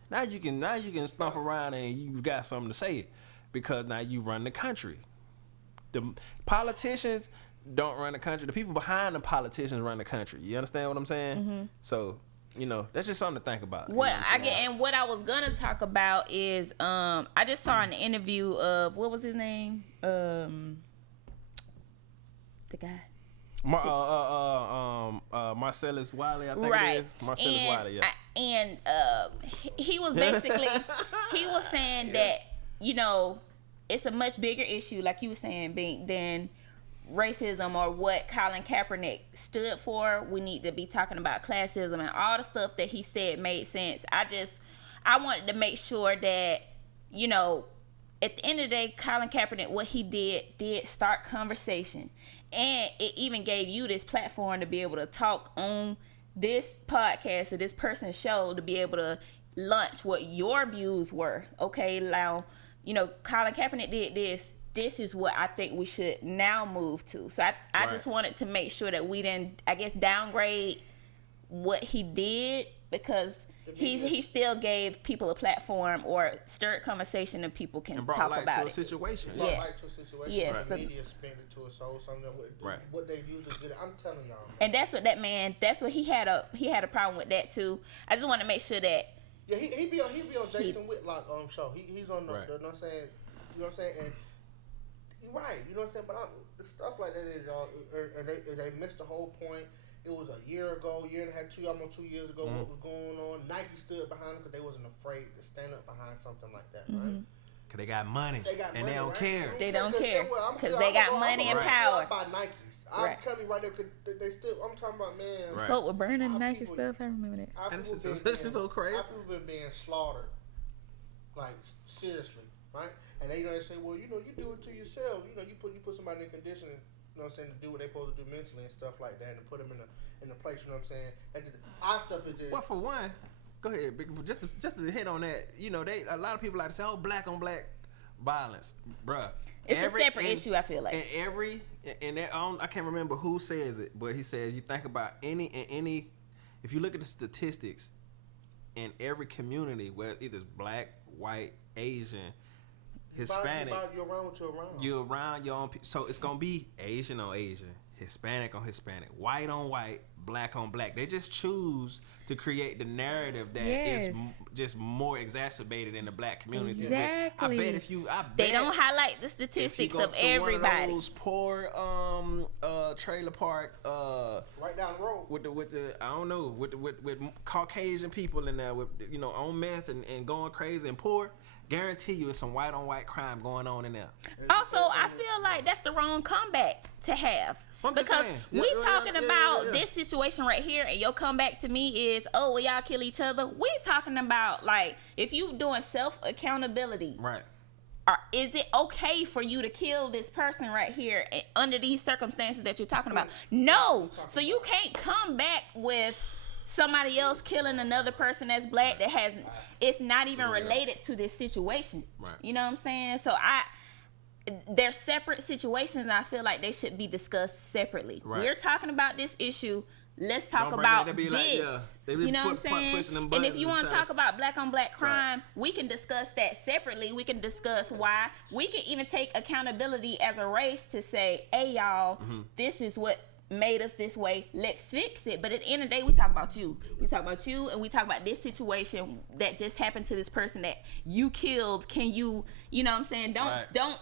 now you can stomp around and you got something to say, because now you run the country. The politicians don't run the country. The people behind the politicians run the country. You understand what I'm saying? So, that's just something to think about. What I was gonna talk about is I just saw an interview of, what was his name? The guy. Marcellus Wiley, I think it is. Marcellus Wiley, yeah. He was basically he was saying that it's a much bigger issue, like you were saying, than racism or what Colin Kaepernick stood for. We need to be talking about classism, and all the stuff that he said made sense. I wanted to make sure that at the end of the day, Colin Kaepernick, what he did start conversation. And it even gave you this platform to be able to talk on this podcast or this person's show, to be able to launch what your views were. Okay, now, Colin Kaepernick did this. This is what I think we should now move to. So I just wanted to make sure that we didn't, I guess, downgrade what he did, because he still gave people a platform or stirred conversation and people can talk about it. Situation. Yeah. Light to a situation. Yes. The media spent it to a soul, something what they use is good. I'm telling y'all. And that's what he had a problem with that too. I just want to make sure that. Yeah, he be on Jason Whitlock show. He's on the you know what I'm saying? You know what I'm saying? And you're right, you know what I'm saying? But the stuff like that is y'all, and they missed the whole point. It was a year ago, almost 2 years ago. What was going on? Nike stood behind them because they wasn't afraid to stand up behind something like that, right? Because they got money, and they don't care. They don't care because they got money and power. By Nikes. I'm telling you right there, they still. I'm talking about, man. Right. Folk were burning Nike stuff. I remember that. It's just so crazy. Our people been being slaughtered, like seriously, right? And they say, well, you do it to yourself. You put somebody in condition. You know what I'm saying, to do what they're supposed to do mentally and stuff like that, and put them in a place. You know what I'm saying? Our stuff is just. Well, for one, go ahead. Just to hit on that, a lot of people like to say, "Oh, black on black violence, bruh." It's a separate issue. I feel like. I can't remember who says it, but he says you think about any. If you look at the statistics, in every community, where either it's black, white, Asian, Hispanic, you're around your own people. So it's gonna be Asian on Asian, Hispanic on Hispanic, white on white, black on black. They just choose to create the narrative that is just more exacerbated in the black community. Exactly. I bet they don't highlight the statistics of everybody. One of those poor trailer park right down the road with the I don't know with Caucasian people in there with on meth and going crazy and poor. Guarantee you, it's some white on white crime going on in there. Also, I feel like that's the wrong comeback to have. Because we talking about this situation right here, and your comeback to me is, oh, well, y'all kill each other. We talking about, like, if you doing self accountability, right? Is it okay for you to kill this person right here under these circumstances that you're talking about? No. So you can't come back with somebody else killing another person that's black that it's not even related to this situation. Right. You know what I'm saying? So they're separate situations, and I feel like they should be discussed separately. Right. We're talking about this issue. Let's talk about this. You know what I'm saying? And if you want to talk about black on black crime, we can discuss that separately. We can discuss why. We can even take accountability as a race to say, hey, y'all, this is what made us this way. Let's fix it. But at the end of the day, we talk about you. We talk about you, and we talk about this situation that just happened to this person that you killed. Can you know what I'm saying? Don't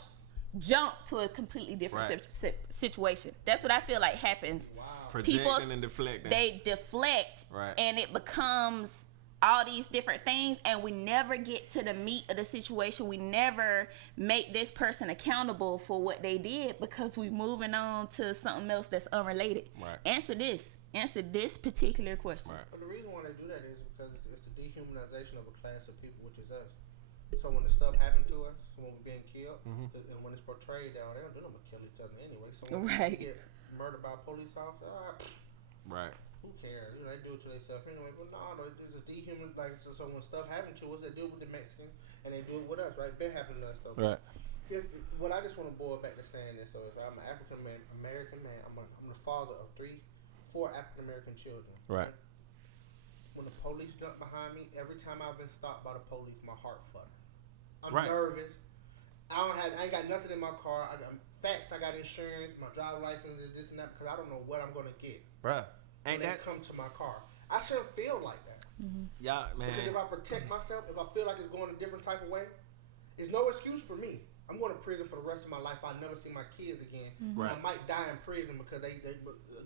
jump to a completely different situation. That's what I feel like happens. Wow. Projecting and deflecting. They deflect, and it becomes all these different things, and we never get to the meat of the situation. We never make this person accountable for what they did because we're moving on to something else that's unrelated. Right. Answer this particular question. Right. But the reason why they do that is because it's the dehumanization of a class of people, which is us. So when the stuff happened to us, when we're being killed, and when it's portrayed down there, they're not gonna kill each other anyway. So when murdered by a police officer. Right. Who cares? You know, they do it to themselves anyway. But no, it's a dehuman. Like so, when stuff happens to us, they do it with the Mexicans and they do it with us. Right? Been happening to us. So. Right. What I just want to boil back to saying this, so if I'm an African American man, I'm the father of 4 African American children. Right. When the police jump behind me, every time I've been stopped by the police, my heart flutters. I'm Right. nervous. I ain't got nothing in my car. I got facts. I got insurance. My driver's license is this and that because I don't know what I'm gonna get. Bruh. When they come to my car, I shouldn't feel like that. Yeah, man. Because if I protect myself, if I feel like it's going a different type of way, it's no excuse for me. I'm going to prison for the rest of my life. I'll never see my kids again. Right. I might die in prison because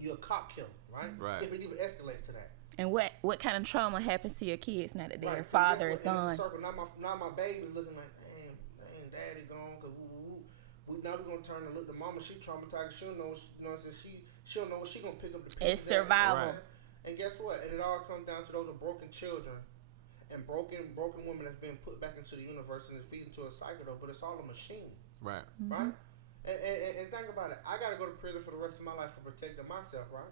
you're a cop killer, right? Right. If it even escalates to that. And what kind of trauma happens to your kids now that their Right. father is gone? Now my baby's looking like, man, daddy gone. Cause now we're gonna turn and look. The mama, she traumatized. She don't know. She don't know what she gonna pick up the pieces. It's survival. Right. And guess what? And it all comes down to those are broken children. And broken women that's been put back into the universe and is feeding into a cycle though, but it's all a machine. Right. Right? And think about it. I gotta go to prison for the rest of my life for protecting myself, right?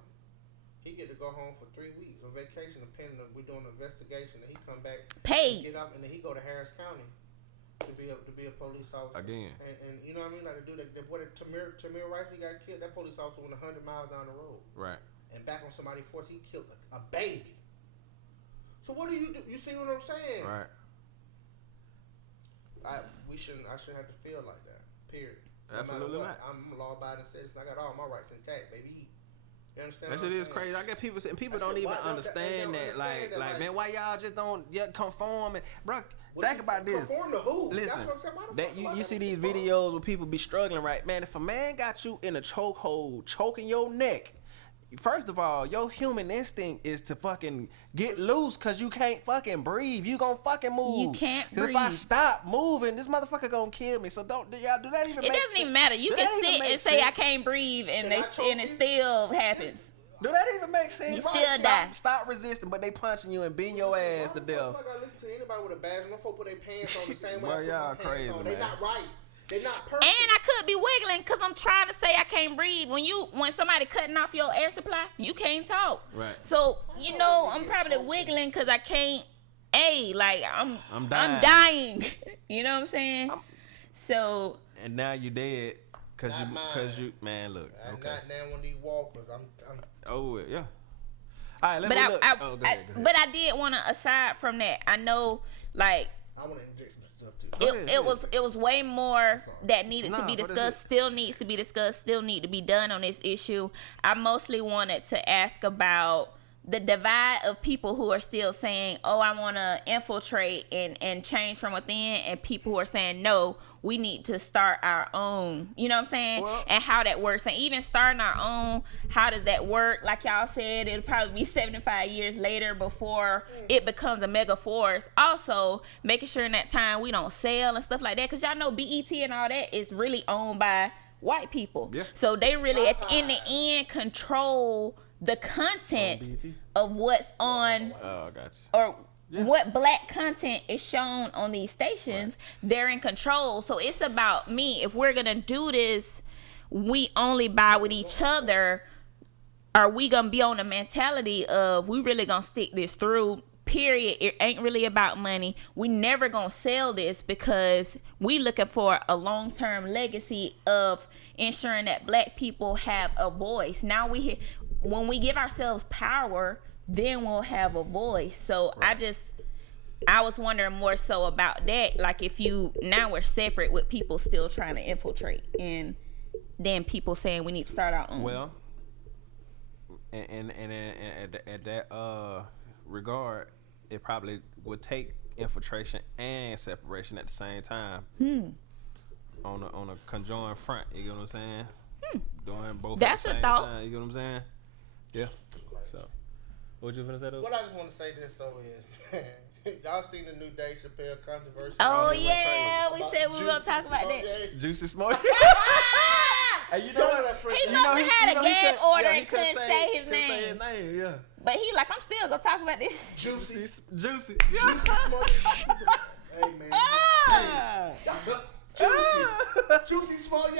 He get to go home for 3 weeks on vacation, depending on we're doing an investigation, and he come back Paid. get up, and then he go to Harris County to be a police officer Again. And you know what I mean? Like to do that. What Tamir Rice, he got killed. That police officer went 100 miles down the road. Right. And back on somebody's force, he killed a baby. So what do? You see what I'm saying? Right. I shouldn't have to feel like that. Period. Absolutely no not. I'm a law-abiding citizen. I got all my rights intact, baby. You understand? That shit is crazy. I get people, and people don't even understand that. Like, man, why y'all just don't conform? And, bro, think about this. Conform to who? Listen, That's what I'm saying. that you see these videos where people be struggling, right? Man, if a man got you in a chokehold, choking your neck, first of all, your human instinct is to fucking get loose because you can't fucking breathe. You gonna fucking move. You can't breathe. If I stop moving, this motherfucker gonna kill me. So y'all do that even make sense? It doesn't even matter. You can sit and say I can't breathe, and it still happens. Do that even make sense? You still die. Stop resisting, but they punching you and beating your ass to death. I'm not gonna listen to anybody with a badge. No folk put their pants on the same way. Well, y'all crazy, man. They not right. They're not perfect. And I could be wiggling because I'm trying to say I can't breathe. When somebody cutting off your air supply, you can't talk. Right. So I'm probably wiggling because I can't. I'm dying. You know what I'm saying? So. And now you dead because you man look. I'm Okay. not now one of these walkers. I'm Oh yeah. All right. Let But me look. go ahead. But I did want to, aside from that, I know I want to inject some stuff too. it was way more that needed to be discussed, still needs to be discussed, still need to be done on this issue. I mostly wanted to ask about the divide of people who are still saying, oh, I want to infiltrate and change from within, and people who are saying, no, we need to start our own. You know what I'm saying? Well, and how that works. And even starting our own, how does that work? Like y'all said, it'll probably be 75 years later before it becomes a mega force. Also, making sure in that time we don't sell and stuff like that. Because y'all know BET and all that is really owned by white people. Yeah. So they really, in the end, control the content of what's on or what black content is shown on these stations. Right. They're in control. So it's about me. If we're gonna do this, we only buy with each other. Are we gonna be on the mentality of we really gonna stick this through? Period. It ain't really about money. We never gonna sell this because we looking for a long-term legacy of ensuring that black people have a voice. Now when we give ourselves power, then we'll have a voice. So right. I was wondering more so about that. Like now we're separate with people still trying to infiltrate, and then people saying we need to start our own. Well, and at that regard, it probably would take infiltration and separation at the same time. On a conjoined front, you get what I'm saying? Doing both That's at the same a thought. time, you get what I'm saying? Yeah. So, what you finna say though? What I just want to say this though is, y'all seen the new Dave Chapelle controversy? Oh yeah, we said we were gonna talk about that. Juicy Smoke. Hey, you know what? He must have had a gag order and couldn't say his name. Say his name, yeah. But he like, I'm still gonna talk about this. Juicy. Juicy Smoke. Hey man. Juicy Smollett,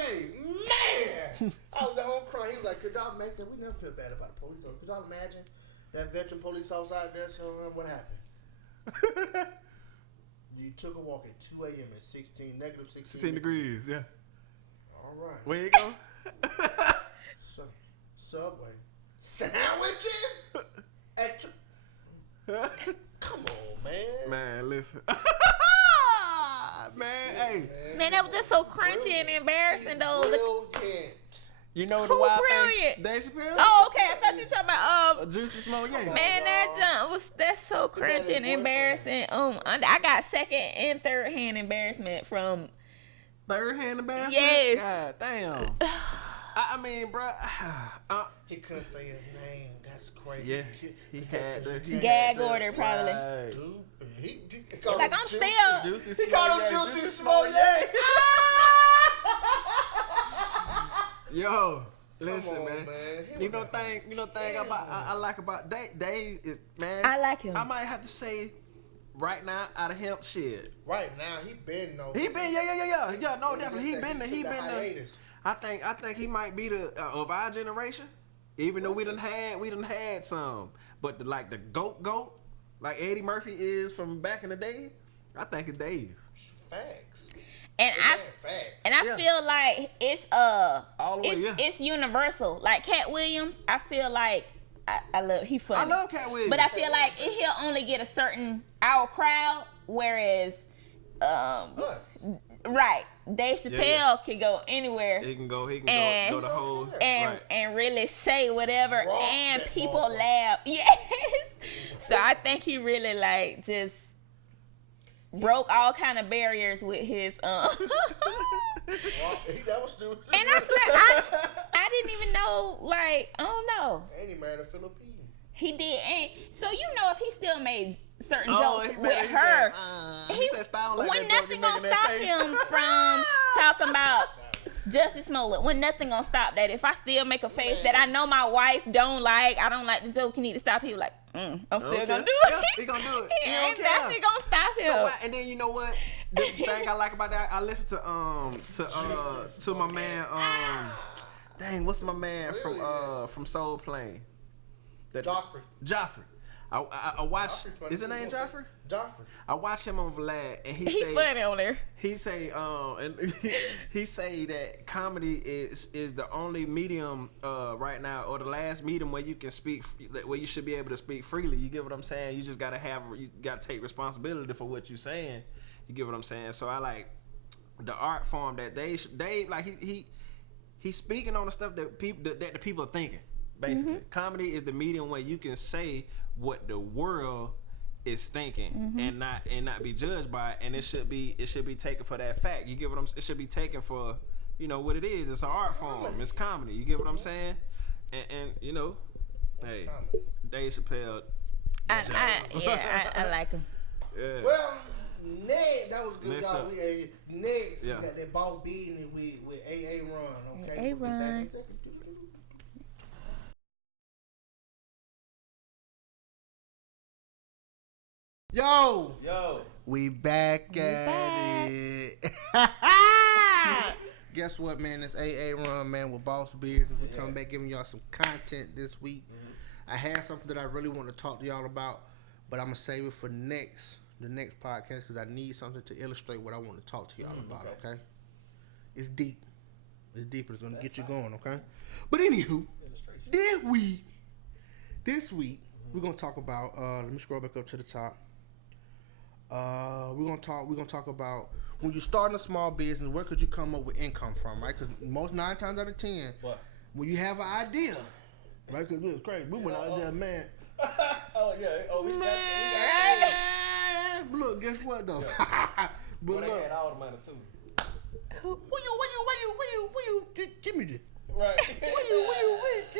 man! I was at home crying. He was like, "Could y'all Max said we never feel bad about the police officer. Could y'all imagine that veteran police officer out there? So what happened? You took a walk at 2 a.m. at negative 16 degrees. Yeah. All right. Where you go? Subway. Sandwiches? Come on, man. Man, listen. Man, hey. Man, that was just so crunchy and embarrassing, though. Brilliant. You know the Who wild brilliant? thing? Dave Chapelle? Oh, okay. I thought you were talking about Juicy Smoke, yeah. man, that's so crunchy and embarrassing. I got second and third hand embarrassment from. Third hand embarrassment? Yes. God damn. I mean, bro. He couldn't say his name. That's crazy. Yeah. He had the Gag order, probably. Right. Dude, he Like, I'm still. Juicy He Smoke, called him yeah. Juicy Smoke, yeah. Yo, listen, on, man. He You was know a- thing about I like about Dave is, man. I like him. I might have to say right now out of him shit. Right now, he been though. He been yeah. No, definitely he been took the. the hiatus. I think he might be the of our generation. Even though we done had some, but the goat like Eddie Murphy is from back in the day. I think it's Dave. Facts. And I Yeah. feel like it's All the way, yeah. it's universal. Like Cat Williams, I feel like I love he funny. I love Cat Williams. But I feel like he'll only get a certain our crowd, whereas Us. right, Dave Chapelle can go anywhere He can go and- go the whole and really say whatever Rock and that people motherfucker. laugh. Yes. So I think he really like just broke all kind of barriers with his That was stupid. And I I didn't even know, like, I don't know. And he married a Filipino. He did, and so you know if he still made certain Oh, jokes he with said, her, he said style like when that joke, nothing he gonna making that stop face. him from talking about Justice Smollett. When nothing gonna stop that. If I still make a face that I know my wife don't like, I don't like the joke, you need to stop. He was like, I'm still Okay. gonna do it. Yeah, he gonna do it. He He don't ain't care. definitely gonna stop him. So and then you know what? The thing I like about that, I listen to my man dang, what's my man from Soul Plane? Joffrey. I watch. Is his name Joffrey? Joffrey. I watch him on Vlad, and he He's say funny on there. he say and he say that comedy is the only medium right now, or the last medium where you can speak, where you should be able to speak freely. You get what I'm saying? You just gotta take responsibility for what you're saying. You get what I'm saying? So I like the art form that they like he's speaking on the stuff that the people are thinking. Basically, comedy is the medium where you can say what the world is thinking and not be judged by it, and it should be taken for that fact. You get what it should be taken for, what it is. It's an art form. It's comedy. You get what I'm saying? And hey, Dave Chapelle. I like him. Yeah. Well, next, that was good, Next y'all. up. Next, Yeah. we got that ball beating with AA Run, okay? AA Run. Yo, we back at back. it. Guess what, man? It's AA Run, man, with Boss Business. We come back giving y'all some content this week. I had something that I really want to talk to y'all about, but I'm gonna save it for the next podcast because I need something to illustrate what I want to talk to y'all about. Okay? It's deep. It's deep. It's gonna get you going. Okay? But anywho, this week we're gonna talk about. Let me scroll back up to the top. We're gonna talk about when you're starting a small business, where could you come up with income from, right? Because most 9 times out of 10, when you have an idea, right? Because it's crazy. We went out there, man. Oh yeah. Oh, we Man, look, guess what though? But look, had all the money too. where you? Give me this. Right. Where you?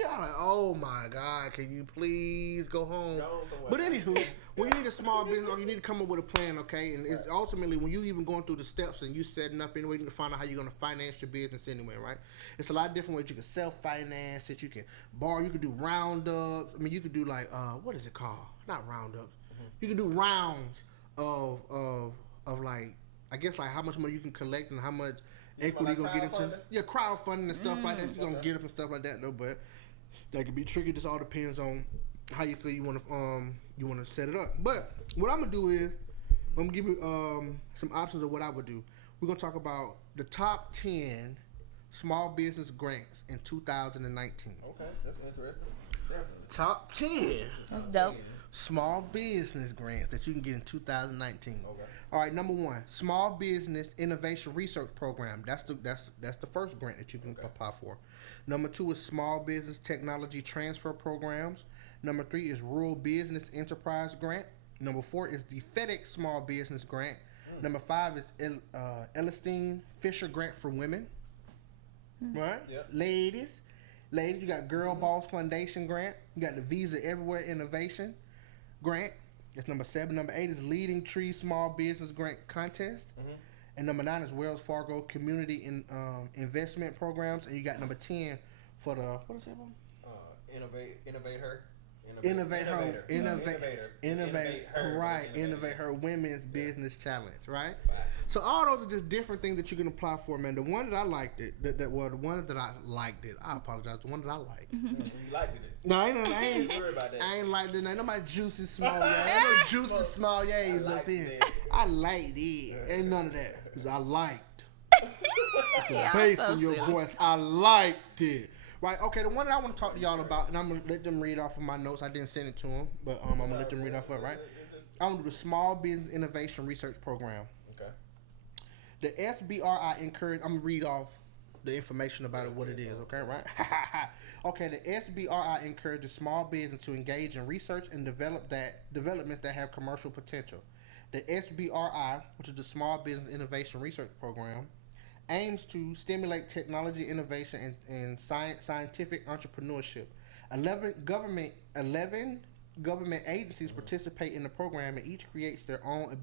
I'm like, oh my God, can you please go home? Go somewhere. But anywho, when you need a small business, you need to come up with a plan, okay? And it's ultimately, when you even going through the steps and you setting up anyway, you need to find out how you're going to finance your business anyway, right? It's a lot of different ways. You can self-finance it. You can borrow. You can do roundups. I mean, you could do like, what is it called? Not roundups. You can do rounds of like, I guess like how much money you can collect and how much equity like you're gonna get into. crowdfunding? Yeah, crowdfunding and stuff like that. You're gonna get up and stuff like that though. But That can be tricky. This all depends on how you feel you want to set it up. But what I'm gonna do is I'm gonna give you some options of what I would do. We're gonna talk about the top 10 small business grants in 2019. Okay, that's interesting. Definitely. Top 10. That's dope. Small business grants that you can get in 2019. Okay. All right, number 1, Small Business Innovation Research Program. That's the first grant that you can apply for. Number 2 is Small Business Technology Transfer Programs. Number 3 is Rural Business Enterprise Grant. Number 4 is the FedEx Small Business Grant. Number 5 is Ellisteen Fisher Grant for Women. Right? Yep. Ladies, you got Girl Boss Foundation Grant. You got the Visa Everywhere Innovation Grant. That's number 7. Number 8 is Leading Tree Small Business Grant Contest. And number 9 is Wells Fargo Community Investment Programs. And you got number 10 for the, what is that one? Innovate her women's business challenge, right? So all those are just different things that you can apply for, man. The one that I liked it, the one that I liked it. I apologize. The one that I liked. You liked it. No, I ain't worry about that. I ain't liked it. Ain't nobody juicy small yays. Ain't no juicy small yays up here. I liked it. Ain't none of that. Cause I liked. It's a bass in your voice. I liked it. Right, okay, the one that I want to talk to y'all about, and I'm going to let them read off of my notes. I didn't send it to them, but I'm going to let them read off of it, right? I'm going to do the Small Business Innovation Research Program. Okay. The SBRI encourage, I'm going to read off the information about it, what it is, okay, right? Okay, the SBRI encourages small business to engage in research and developments that have commercial potential. The SBRI, which is the Small Business Innovation Research Program, aims to stimulate technology innovation and scientific entrepreneurship. 11 government agencies participate in the program, and each creates their own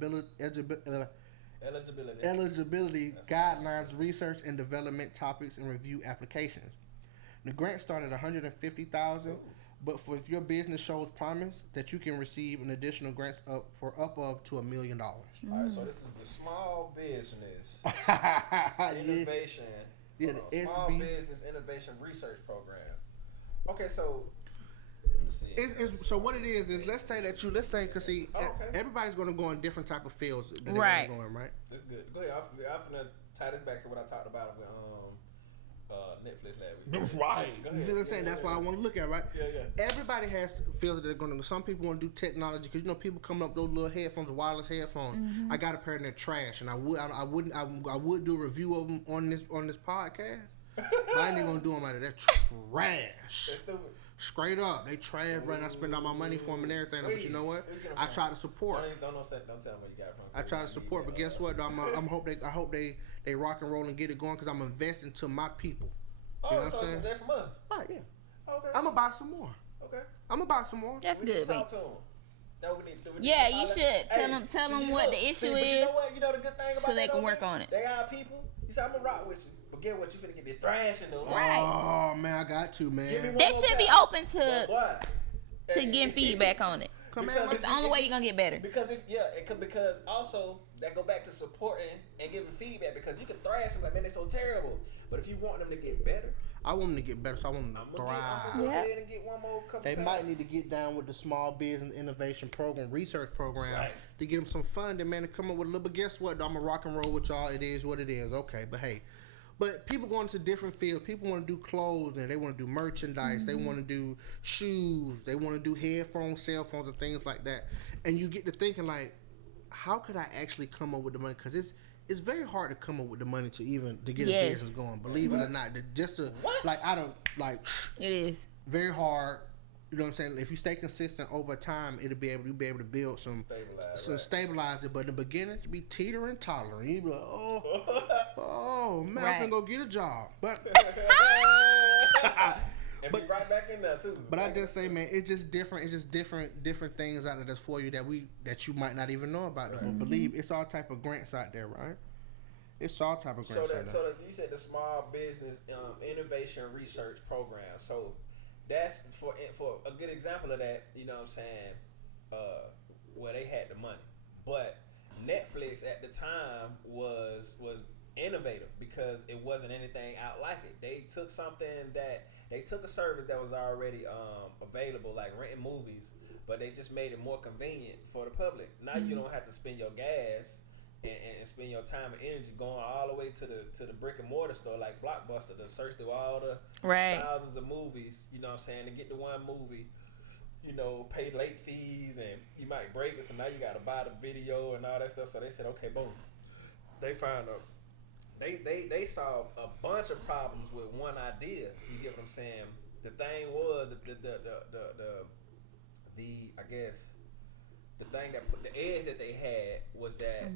eligibility guidelines, research and development topics, and review applications. The grant started at $150,000, but if your business shows promise, that you can receive an additional grants up to $1 million. All right, so this is the Small Business Innovation. Yeah, the Small Business Innovation Research Program. Okay, so let me see. So what it is let's say because see, everybody's going to go in different type of fields that they're Right. going, right? That's good. Go ahead. I'm finna tie this back to what I talked about with Netflix last week. Right. Go You ahead. see what I'm saying? That's why I want to look at, right? Yeah. Everybody has feels that they're going to. Some people want to do technology because people coming up with those little headphones, wireless headphones. I got a pair and they're trash, and I would do a review of them on this podcast. But I ain't even gonna do them out of that trash. That's stupid. Straight up, they trash, right? I spend all my money for them and everything. But you know what? I try to support. Don't tell them where you got it from. I try to support, but guess what? I hope they rock and roll and get it going because I'm investing to my people. You know what I'm saying? They're from us. Right, yeah. Okay. I'm gonna buy some more. Okay. I'm gonna buy some more. That's We need good, to babe. talk to them. No, we need to. Yeah, you should. Tell them what the issue But is, you know what? You know the good thing about so they that, can though, work man? on it. They our people. You say I'm gonna rock with you, but get what? You finna get the thrashing though. Right. Oh man, I got to, Give me man. one They more should be battle. open to getting feedback on it. Come Because on, That's the only way you're gonna get better. Because because also that go back to supporting and giving feedback, because you can thrash them like, man, they're so terrible. But if you want them to get better, I want them to get better, so I want them I'm to gonna thrive. go Yeah. ahead and get one more couple. They times. might need to get down with the Small Business Innovation Program, research program, Right. to give them some funding, man, to come up with a little. But guess what? I'm gonna rock and roll with y'all. It is what it is. Okay, but hey, but people going into different fields. People want to do clothes, and they want to do merchandise. They want to do shoes. They want to do headphones, cell phones, and things like that. And you get to thinking like, how could I actually come up with the money? Because it's very hard to come up with the money to get a business going. Believe it or not, just to It is. very hard. You know what I'm saying? If you stay consistent over time, you'll be able to build some stabilize it. But in the beginning, to be teeter and tottering, you be like, oh man, Right. I'm gonna go get a job. But And be right back in there too. I just say, man, it's just different. It's just different things out there that's for you that you might not even know about. Right. But believe it's all type of grants out there, right? It's all type of grants out there. So you said the Small Business Innovation Research Program. So that's for a good example of that. You know what I'm saying? Where they had the money, but Netflix at the time was innovative because it wasn't anything out like it. They took a service that was already available, like renting movies, but they just made it more convenient for the public. Now you don't have to spend your gas and spend your time and energy going all the way to the brick and mortar store like Blockbuster to search through all the thousands of movies. You know what I'm saying? To get the one movie. You know, pay late fees and you might break it, so now you got to buy the video and all that stuff. So they said, okay, boom. They found they solved a bunch of problems with one idea. You get what I'm saying? The thing was I guess the thing that put the edge that they had was that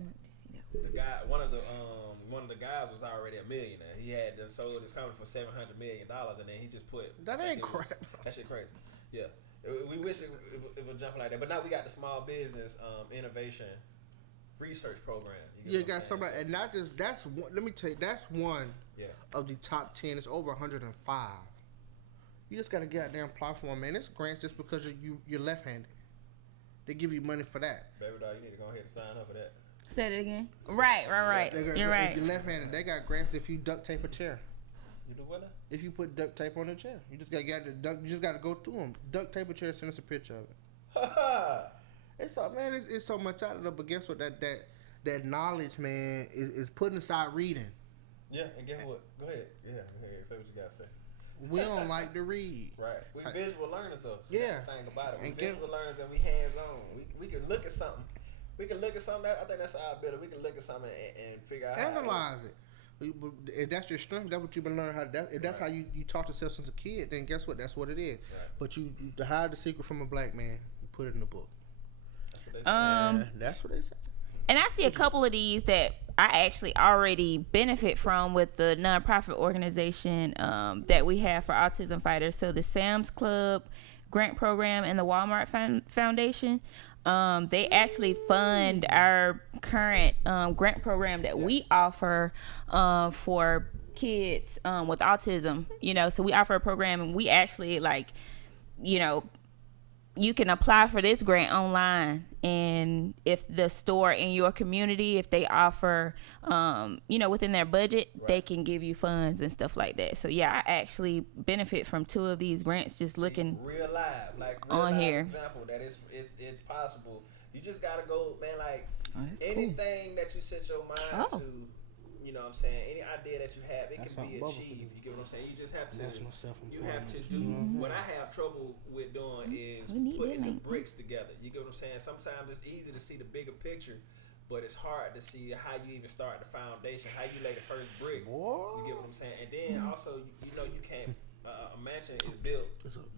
the guy, one of the guys was already a millionaire. He had sold his company for $700 million, and then he just put that ain't crap. That shit crazy. Yeah. We wish it would jump like that, but now we got the small business innovation research program. You got somebody, and not just that's one. Let me tell you, that's one of the top 10. It's over 105. You just gotta get out there and apply for them, man. It's grants just because you're left-handed. They give you money for that. Baby doll, you need to go ahead and sign up for that. Say it again. Right. You're right. If you're left-handed, they got grants if you duct tape a chair. You do what now? If you put duct tape on the chair, you just gotta go through them. Duct tape a chair, send us a picture of it. It's so much out of it. But guess what? That knowledge, man, is putting aside reading. Yeah, and guess what? Go ahead. Yeah, say what you gotta say. We don't like to read. Right. We visual learners though. So yeah. That's the thing about it. We visual learners and we hands on. We can look at something. I think that's our ability. We can look at something and figure out analyze it. If that's your strength, that's what you've been learning how to. If that's how you taught yourself since a kid, then guess what? That's what it is. Right. But you to hide the secret from a black man, you put it in the book. That's what they say. And I see a couple of these that I actually already benefit from with the nonprofit organization that we have for autism fighters. So the Sam's Club grant program and the Walmart Foundation. They actually fund our current grant program that we offer for kids with autism. You know, so we offer a program and we actually you can apply for this grant online, and if the store in your community, if they offer within their budget, they can give you funds and stuff like that. So yeah, I actually benefit from 2 of these grants just looking real live on here. Example that it's possible. You just gotta go, man. Like anything that you set your mind to, you know what I'm saying, any idea that you have, it can be achieved. You get what I'm saying? You just have to do what I have trouble with doing is putting the bricks together. You get what I'm saying? Sometimes it's easy to see the bigger picture, but it's hard to see how you even start the foundation, how you lay the first brick. You get what I'm saying? And then also, you can't. A mansion is built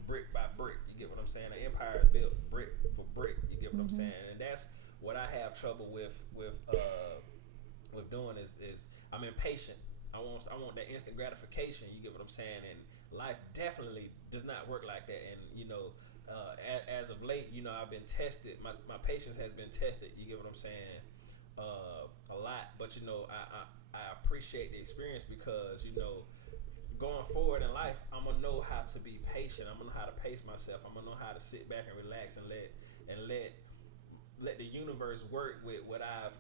brick by brick. You get what I'm saying? An empire is built brick for brick. You get what I'm saying? And that's what I have trouble with doing is I'm impatient. I want that instant gratification. You get what I'm saying? And life definitely does not work like that. And as of late, I've been tested. My patience has been tested. You get what I'm saying? A lot. But I appreciate the experience because going forward in life, I'm gonna know how to be patient. I'm gonna know how to pace myself. I'm gonna know how to sit back and relax and let the universe work with what I've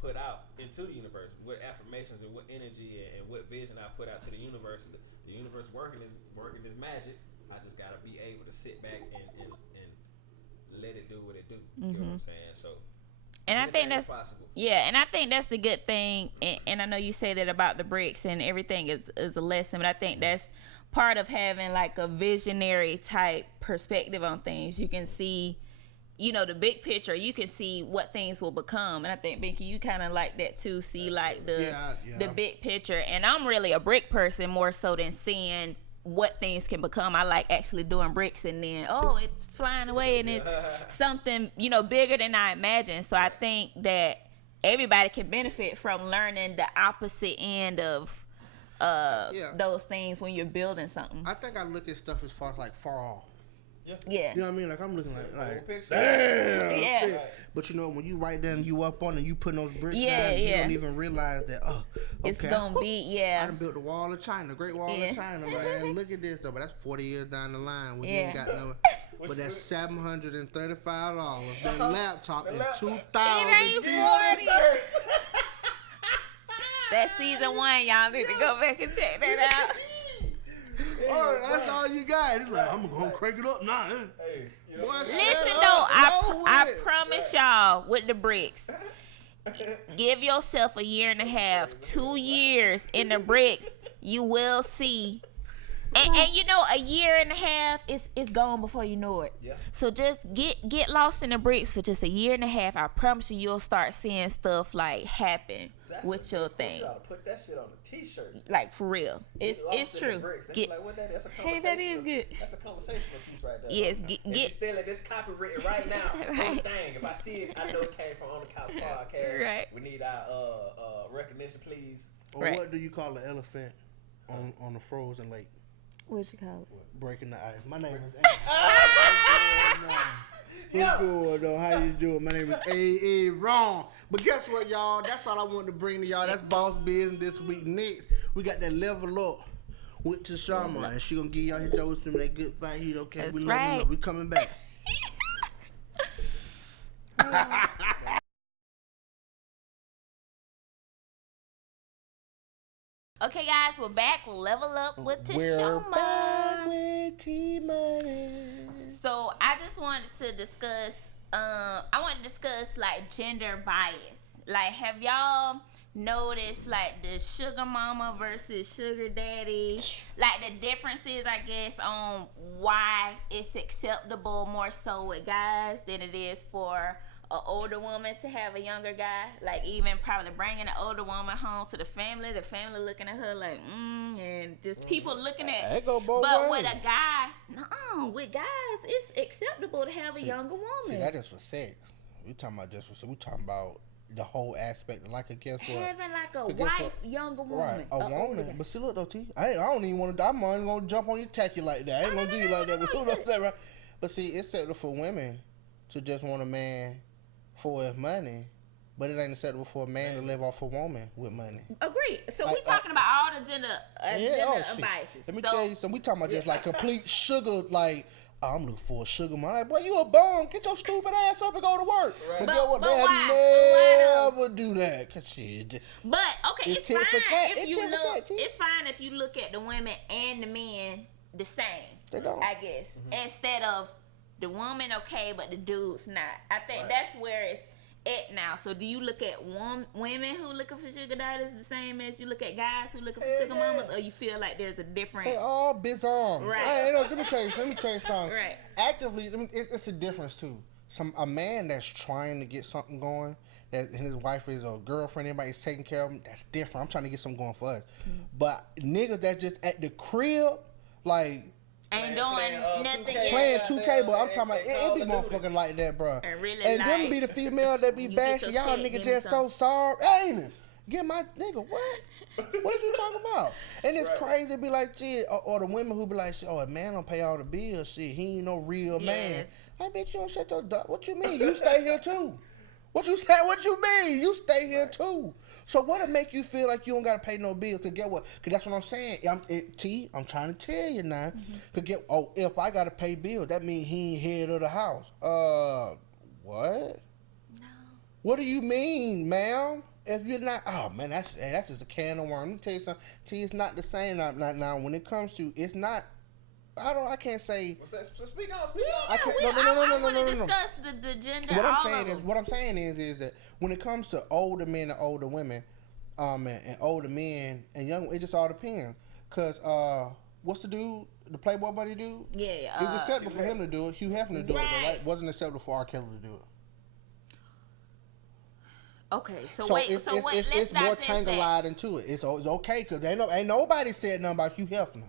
put out into the universe, what affirmations and what energy and what vision I put out to the universe. The universe working is magic. I just gotta be able to sit back and let it do what it do. You know what I'm saying? So. And I think that's possible. Yeah, and I think that's the good thing. And I know you say that about the bricks and everything is a lesson, but I think that's part of having like a visionary type perspective on things. You can see, the big picture. You can see what things will become. And I think, Binky, you kind of like that too. See like the big picture. And I'm really a brick person more so than seeing what things can become. I like actually doing bricks and then it's flying away and it's something bigger than I imagined. So I think that everybody can benefit from learning the opposite end of those things when you're building something. I think I look at stuff as far as like far off. Yeah. You know what I mean? Like I'm looking like damn. Yeah. But when you write down, you up on it, you put those bricks down, you don't even realize that. It's gonna be I done built the Wall of China, the Great Wall of China, man. Look at this though, but that's 40 years down the line. We ain't got no. But that's $735. That laptop is $2,000. It ain't 40. That's season 1. Y'all need to go back and check that out. All right, that's all you got. It's like, I'm gonna crank it up now. Hey, Boy, Listen though, I promise y'all with the bricks, give yourself a year and a half, 2 years in the bricks, you will see. And you know, a year and a half is gone before you know it. Yeah. So just get lost in the bricks for just a year and a half. I promise you'll start seeing stuff like happen with your thing. You gotta put that shit on a t-shirt. Like for real, it's true. Like, what that? That's a Hey, that is good. That's a conversational piece right there. Yes, get stealing this copywritten right now. Right. Thing. If I see it, I know it came from On the Couch podcast. Right. We need our recognition, please. Or Right. what do you call an elephant on the frozen lake? What you call it? Breaking the ice. My name is What's good though? How you doing? My name is A.A. Wrong. But guess what, y'all? That's all I wanted to bring to y'all. That's Boss Business this week. Next, we got that level up with Toshoama, and she gonna give y'all his dose from that good fight heat. Okay, That's we right. love. We coming back. Okay, guys, we're back. We'll level up with We're Toshoama. back with T-Money. So I just wanted to discuss. I want to discuss like gender bias. Like, have y'all noticed like the sugar mama versus sugar daddy? Like the differences, I guess, on why it's acceptable more so with guys than it is for an older woman to have a younger guy. Like even probably bringing an older woman home to the family looking at her like, and just people looking at. That go both But ways. with a guy, no, with guys, it's acceptable to have a younger woman. See, that is for sex. We talking about just for sex. We talking about the whole aspect. Like, I guess what? Having like a But guess wife, younger woman. Right, a older woman. guy. But see, look though, T. I don't even want to. I'm not even gonna jump on you, attack you like that. I ain't gonna do you like that. But you know what I'm saying, right? But see, it's acceptable for women to just want a man for his money, but it ain't acceptable for a man to live off a woman with money. Agreed. So we talking about all the gender Shit. biases. Let me tell you something. We talking about just like complete sugar, like, I'm looking for a sugar mama. Like, boy, you a bum. Get your stupid ass up and go to work. Right. But get what? But They why? never do that. Cause shit. But okay, It's it's tit fine for tat. if It's you tit for look. tat, T. It's fine if you look at the women and the men the same. They don't. I guess instead of the woman okay, but the dude's not. I think that's where it's at now. So do you look at women who looking for sugar daddies the same as you look at guys who looking for sugar mamas, or you feel like there's a different? They all bizarre. Right. Hey, no, let me tell you something. Right. Actively, it's a difference too. A man that's trying to get something going, that his wife is or girlfriend, anybody's taking care of him, that's different. I'm trying to get something going for us. But niggas that just at the crib, like, ain't doing nothing. playing 2K, but I'm talking about it be motherfucking like that, bro. And really and like, them be the female that be you get bashing your y'all check, niggas give me just so sorry, ain't it? Get my nigga, what? What you talking about? And it's crazy to be like, shit, or the women who be like, shit, oh, a man don't pay all the bills, shit, he ain't no real man. Yes. I bet you don't shut your duck. What you mean? You stay here too. What you mean? You stay here too. So what'll make you feel like you don't gotta pay no bills? Cause get what? Cause that's what I'm saying. I'm trying to tell you now. Cause if I gotta pay bills, that means he ain't head of the house. What? No. What do you mean, ma'am? If you're not, oh man, that's just a can of worms. Let me tell you something. T, it's not the same now. When it comes to, it's not. I can't say. What's that? Speak on. I can't, I want to discuss the gender. What all I'm saying is that when it comes to older men and older women, and older men and young, it just all depends. Cause what's the dude, the Playboy buddy dude? Yeah. It was acceptable for him to do it. Hugh Hefner to do it, though, right? Wasn't acceptable for R. Kelly to do it. Okay, so wait. It's, So wait. it's Let's more digest that. tangled into it. It's okay because ain't nobody said nothing about Hugh Hefner.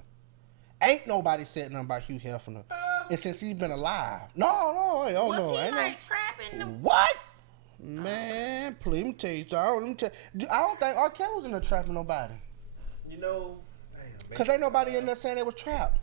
Ain't nobody said nothing about Hugh Hefner. And since he's been alive. No. Was no. he Ain't like trapping them? What? Man, please, let me tell you something. I don't think R. Kelly was in there trapping nobody. You know, Because ain't nobody in there saying they was trapped.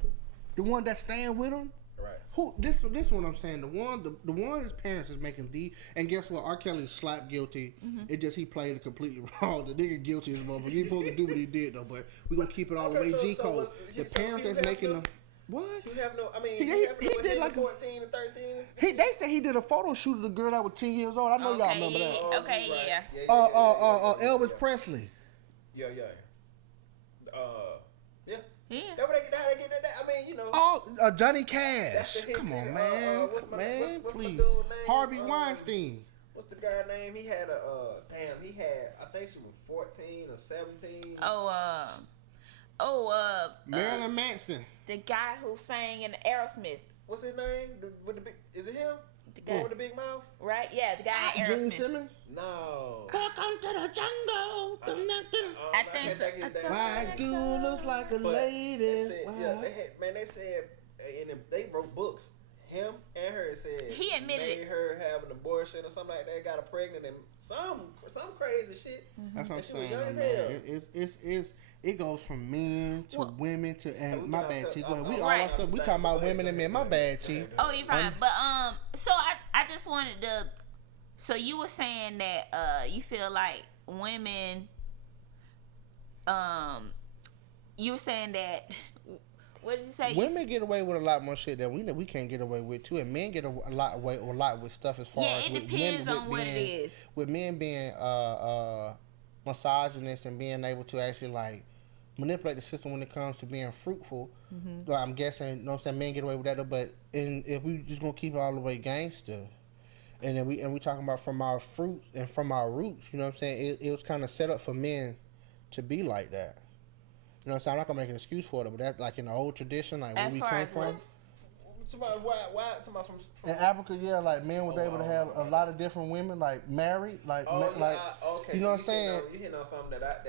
The one that stand with him. right. Who? This what I'm saying. The one his parents is making D. And guess what? R. Kelly's slap guilty. It just he played it completely wrong. The nigga guilty as motherfucker. He supposed to do what he did though. But we gonna keep it all the way G code. The parents that's making them. What? You have no. I mean, He did like 14 and 13. They said he did a photo shoot of the girl that was 10 years old. I know y'all remember that. Okay, yeah. Elvis Presley. Yeah. Yeah. Yeah. That's where they get that. I mean, you know. Oh, Johnny That's Cash. the hit Come on, city. man. What's my Please. dude name? Harvey Weinstein. What's the guy name? He had I think she was 14 or 17. Marilyn Manson. The guy who sang in Aerosmith. What's his name? With the big, is it him? The guy, with the big mouth? right? Yeah, the guy in Gene Aerosmith. Simmons. No. Welcome to the jungle. I think so. My dude looks like a lady. They said, Wow. they said, and they wrote books. Him and her said He admitted made it. her have an abortion or something like that. Got her pregnant and some crazy shit. That's what I'm And she was saying, young as man. hell. It goes from men to women to we my can bad also- T. Go ahead. We Right. all we talking about women and men. My bad T. Oh, you're fine. But so I just wanted to. So you were saying that you feel like women. You were saying that. What did you say? Women get away with a lot more shit that we can't get away with too, and men get a lot with stuff as far Yeah, as it with depends men, on what it is. With men being misogynist and being able to actually like manipulate the system when it comes to being fruitful. Mm-hmm. Well, I'm guessing, you know what I'm saying, men get away with that, but if we just gonna keep it all the way gangster, and then we talking about from our fruits and from our roots, you know what I'm saying, it was kind of set up for men to be like that. You know what I'm saying? I'm not gonna make an excuse for it, but that's like in the old tradition, like where As we far come as from. what? Why from In Africa, yeah, like men was able to have a lot of different women, like married, like okay. you know what I'm saying. You hitting on something that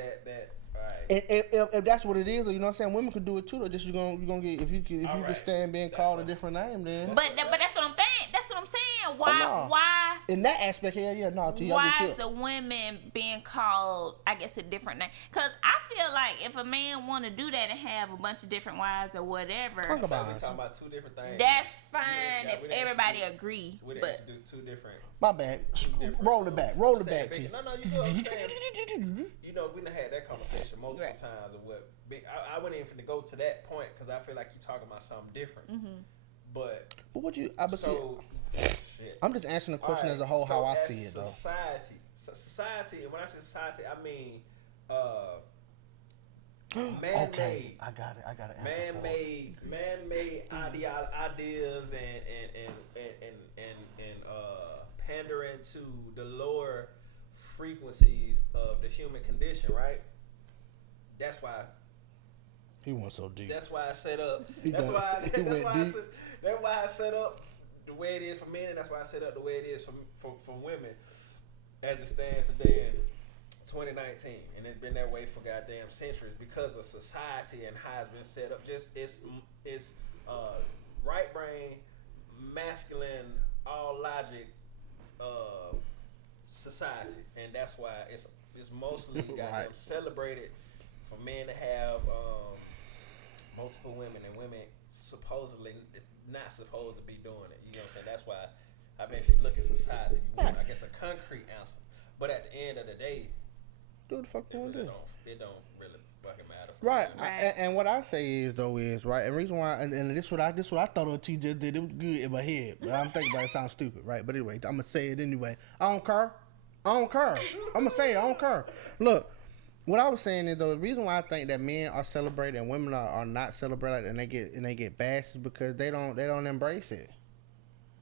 all right. If that's what it is, you know what I'm saying, women could do it too. Though just you gonna get if you can stand being called a different name, then. But that's what I'm saying. That's what I'm saying. no. Why? In that aspect, no. Why is the women being called, I guess, a different name? Because I feel like if a man want to do that and have a bunch of different wives or whatever, Talk about We're it. talking about two different things. that's fine We if didn't everybody introduce- agree. We didn't But introduce two different. My bad. different- Roll it back. T. No, you know what I'm saying. You know, we done had that conversation multiple Right. times of what. I wouldn't even finna go to that point because I feel like you're talking about something different. Mm-hmm. But But what you? Shit. I'm just answering the question Alright, as a whole, how I as see it though. Society, and when I say society, I mean man-made. Okay, I got it. Answer for it. Man-made ideas and pandering to the lower frequencies of the human condition, right? That's why. He went so deep. That's why I set up. He That's went why deep. that's why I set up the way it is for men, and that's why I set up the way it is for women, as it stands today in 2019, and it's been that way for goddamn centuries because of society and how it's been set up. Just it's right brain, masculine, all logic, society, and that's why it's mostly goddamn Right. celebrated for men to have multiple women, and women supposedly not supposed to be doing it. You know what I'm saying? That's why I mean, if you look at society, if you want, I guess, a concrete answer. But at the end of the day, Do what the fuck you want to do. it don't really fucking matter. Right, Right. and what I say is right, and the reason why, and this what I thought OT just did. It was good in my head, but I'm thinking about it. Sounds stupid, right? But anyway, I'm gonna say it anyway. I don't care. I'm gonna say it. I don't care. Look, what I was saying is though, the reason why I think that men are celebrated and women are not celebrated, and they get bashed is because they don't embrace it.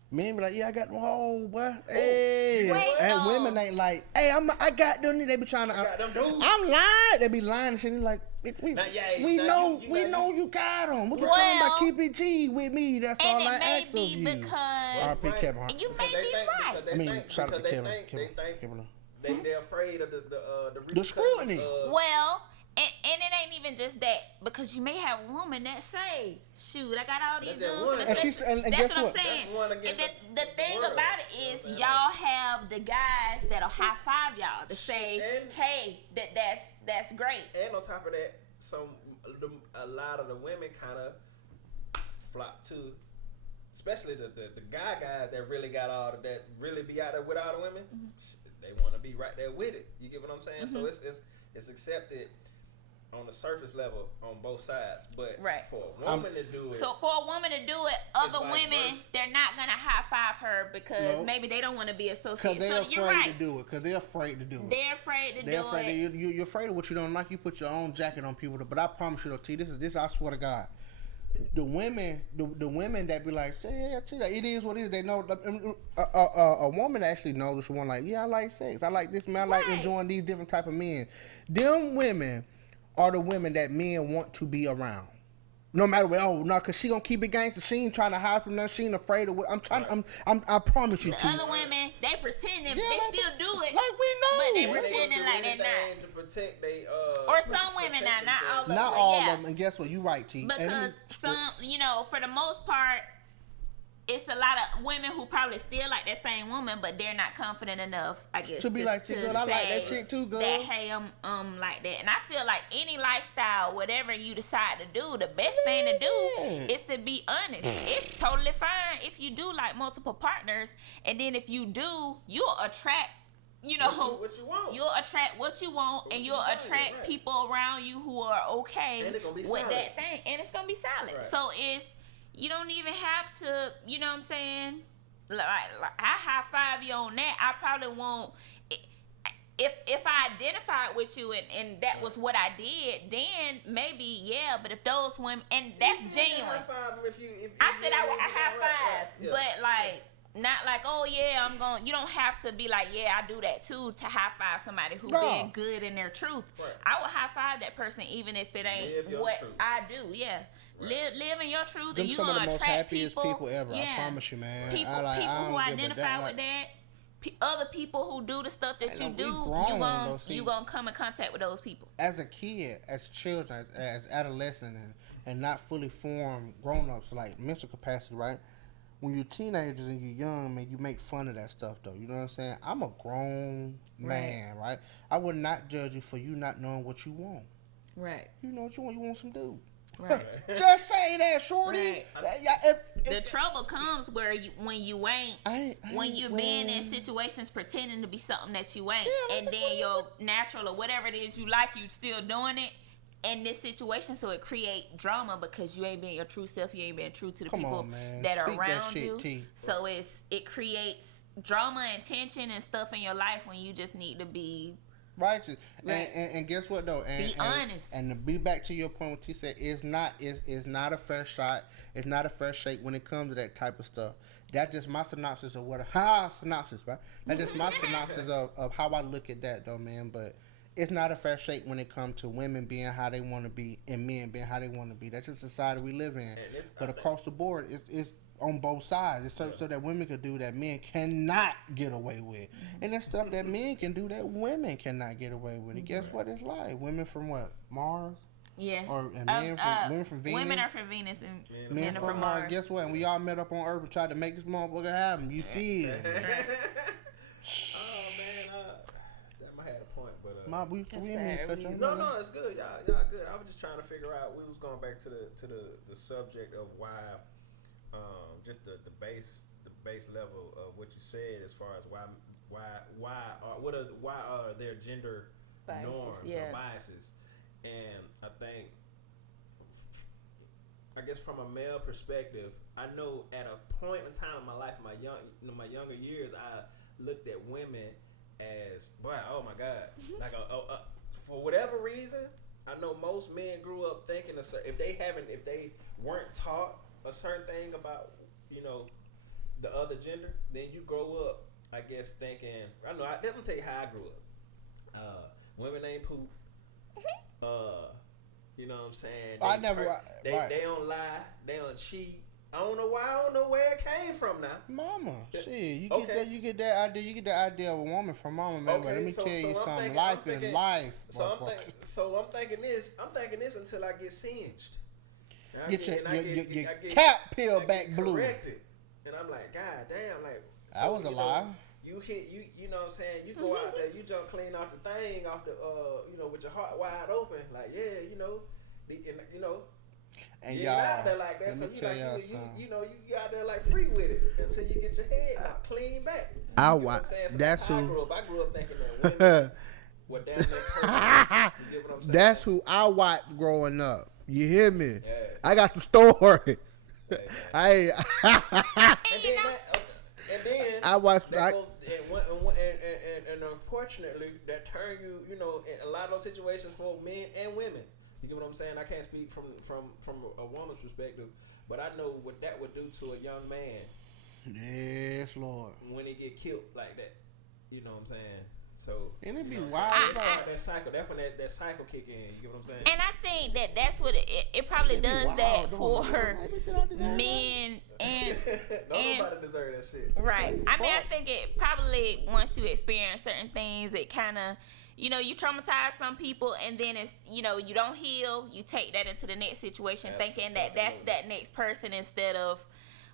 Men be like, yeah, I got them whole boy. Hey, Wait, and women ain't like, hey, I got them. They be trying to. got them dudes. I'm lying. They be lying and shit. And like, we Now, yeah, we now know you we got- know you got them. What you Well, talking about? Keep it G with me. That's all and I it may ask of be you. because R.I.P. Kevin Hart. you may be right. I mean, shout out to Kevin. They're afraid of the The scrutiny. Well, and it ain't even just that, because you may have a woman that say, shoot, I got all these That's just dudes. one. And And she's- and that's guess what I'm what? saying. That's one against And the thing world. about it is, y'all have the guys that'll high five y'all to say, And- hey, that's great. And on top of that, a lot of the women kind of flock to, especially the guys that really got all of that, really be out there with all the women. Mm-hmm. They want to be right there with it. You get what I'm saying? So it's accepted on the surface level on both sides, but Right. for a woman to do it, So for a woman to do it, other vice women, versa. they're not gonna high five her because Nope. maybe they don't want to be Because associated. they're So afraid you're right. to do it. Because they're afraid to do it. They're afraid to They're do afraid. it. You're afraid of what you don't like. You put your own jacket on people. But I promise you, though, T, this I swear to God. The women that be like, yeah, it is what it is. They know. A woman actually knows what she want. Like, yeah, I like sex. I like this man. I like Right. enjoying these different type of men. Them women are the women that men want to be around. No matter what. Oh no, cause she gonna keep it gangster. She ain't trying to hide from nothing. She ain't afraid of what. I'm trying. I promise you, The T. other women, they pretending, Yeah, they like- still do it, Like we know. but they They pretending do like they're anything not. to protect they Or some women now, not all of them. Not but all yeah. of them. And guess what? You right, T. And let me- Because some, for the most part, it's a lot of women who probably still like that same woman, but they're not confident enough, I guess, To be like, girl, I like that shit too, girl. That, hey, I'm like that. And I feel like any lifestyle, whatever you decide to do, the best thing to do is to be honest. It's totally fine if you do like multiple partners, and then if you do, you'll attract, what you want. You'll attract what you want, and you'll attract right. people around you who are okay And it's gonna be with solid. that thing, and it's gonna be solid. Right. So you don't even have to, you know what I'm saying? Like I high five you on that. I probably won't. If I identified with you and that was what I did, then maybe yeah. But if those women, and that's You can genuine. high five 'em if I said I would high five, Yeah. but like. Not like, oh yeah, I'm going. You don't have to be like, yeah, I do that too to high five somebody who No. being good in their truth. Right. I would high five that person even if it ain't Live your what truth. I do. Yeah, Right. live in your truth, Them and you some of gonna the most attract happiest people ever. I promise you, man. People, I people don't who give a identify damn, with like- that. Other people who do the stuff that I you know, we do, grown, though, see. you gonna come in contact with those people. As a kid, as children, as adolescent, and not fully formed grown-ups, like mental capacity, right? When you're teenagers and you're young, man, you make fun of that stuff, though. You know what I'm saying? I'm a grown man, right? I would not judge you for you not knowing what you want. Right. You know what you want? You want some dude. Right. Just say that, shorty. Right. The trouble comes where when you ain't, when you're being in situations pretending to be something that you ain't, and then your natural or whatever it is you like, you still doing it in this situation, so it create drama because you ain't being your true self, you ain't being true to the Come people on, man. that are Speak that around shit, you. T. So it creates drama and tension and stuff in your life when you just need to be righteous. Right. And guess what though? Be honest. And to be back to your point, what T said, is not a fair shot. It's not a fair shake when it comes to that type of stuff. That's just my synopsis of synopsis, right? That's just my synopsis of how I look at that though, man. But it's not a fair shake when it comes to women being how they want to be and men being how they want to be. That's just the society we live in. But across the board, it's on both sides. It's certain stuff that women could do that men cannot get away with. And there's stuff that men can do that women cannot get away with. And guess what it's like? Women from what? Mars? yeah. And women from Venus? Women are from Venus and Men are from Mars. Guess what? And we all met up on Earth and tried to make this motherfucker happen. You feel? Oh man, that might have a point, but We didn't cut you off. no, it's good. Y'all good. I was just trying to figure out. We was going back to the subject of why, just the base level of what you said as far as why are there gender Biases, norms yeah. or biases, and I guess from a male perspective, I know at a point in time in my life, my younger years, I looked at women as, boy, oh my God, like for whatever reason, I know most men grew up thinking if they weren't taught a certain thing about the other gender, then you grow up, I guess, thinking. I know. Let me tell you how I grew up. Women ain't poop. You know what I'm saying? They don't lie. They don't cheat. I don't know why. I don't know where it came from now. Mama, shit, you get that idea of a woman from mama, man. But let me tell you something. Life is life. So I'm thinking this until I get singed. Get your cap peeled back blue. Corrected. And I'm like, God damn, like that was a lie. You hit you know what I'm saying? You go out there, you jump clean off the thing, off the with your heart wide open, like and you y'all, out there like that, let so me tell y'all you out there like free with it until you get your head knocked clean back. I you know what I'm saying? So that's how I grew up. I grew up thinking that women what that next person. You get what I'm saying? That's who I watched growing up. You hear me? Yeah. I got some stories. Yeah, I and then I watched. that goes, and unfortunately, that turn you know, in a lot of those situations for men and women. You get what I'm saying? I can't speak from a woman's perspective, but I know what that would do to a young man. Yes, Lord. When he get killed like that, you know what I'm saying? So And it be wild. that cycle. That's when that cycle kick in. You get what I'm saying? And I think that's what it probably does that for men and Nobody deserve that shit. right. I mean, I think it probably once you experience certain things, it kind of, you know, you traumatize some people, and then it's, you know, you don't heal. You take that into the next situation, thinking that that's that next person instead of,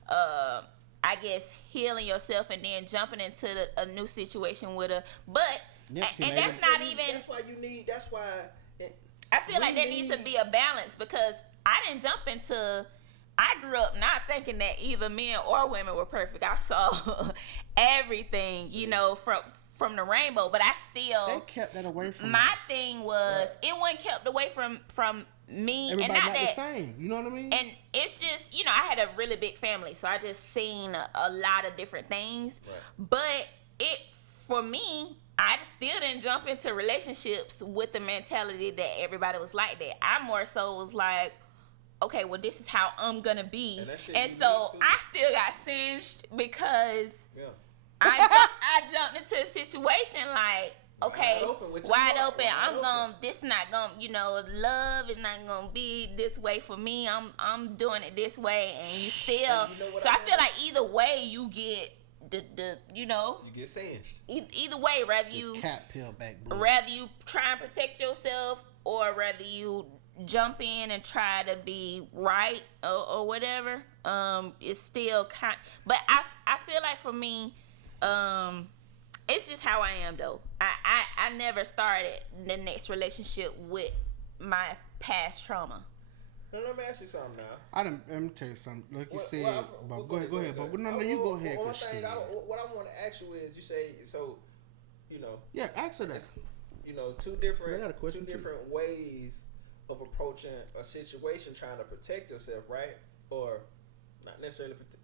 I guess, healing yourself and then jumping into a new situation with a. But and that's not even. That's why you need. That's why. I feel like there needs to be a balance, because I didn't jump into. I grew up not thinking that either men or women were perfect. I saw everything, you know, from the rainbow, but I still. They kept that away from. My thing was it wasn't kept away from me. Everybody and not not that, the same. You know what I mean? And it's just, you know, I had a really big family, so I just seen a lot of different things. Right. But for me, I still didn't jump into relationships with the mentality that everybody was like that. I more so was like, okay, well, this is how I'm gonna be. And so I still got singed because I jumped into a situation like, okay, wide open. I'm gonna. This not gonna. You know, love is not gonna be this way for me. I'm doing it this way, and you still. You know so I feel like either way you get the you know. You get singed. Either way, rather you try and protect yourself, or rather you jump in and try to be right or whatever. It's still kind. But I feel like for me, it's just how I am though. I never started the next relationship with my past trauma. No, let me ask you something now. Let me tell you something. Like you said, but go ahead. But no, you go ahead. What I want to ask you is, you say, so, you know. Yeah, answer that. You know, two different ways of approaching a situation, trying to protect yourself, right? Or not necessarily protect.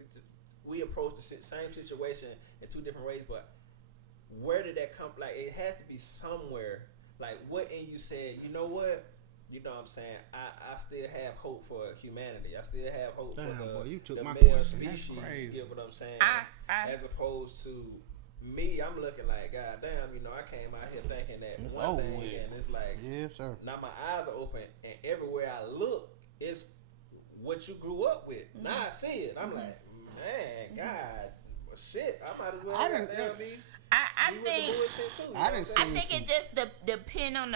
We approach the same situation in two different ways, but where did that come? Like, it has to be somewhere. Like, what in you said, you know what? You know what I'm saying? I still have hope for humanity. I still have hope for the male species. You get what I'm saying? As opposed to me, I'm looking like, God damn, you know, I came out here thinking that one thing, and it's like, yes, sir. Now my eyes are open, and everywhere I look, it's what you grew up with. Mm-hmm. Now I see it. I'm like, man, God, well, shit, I might as well be. I think it just depend on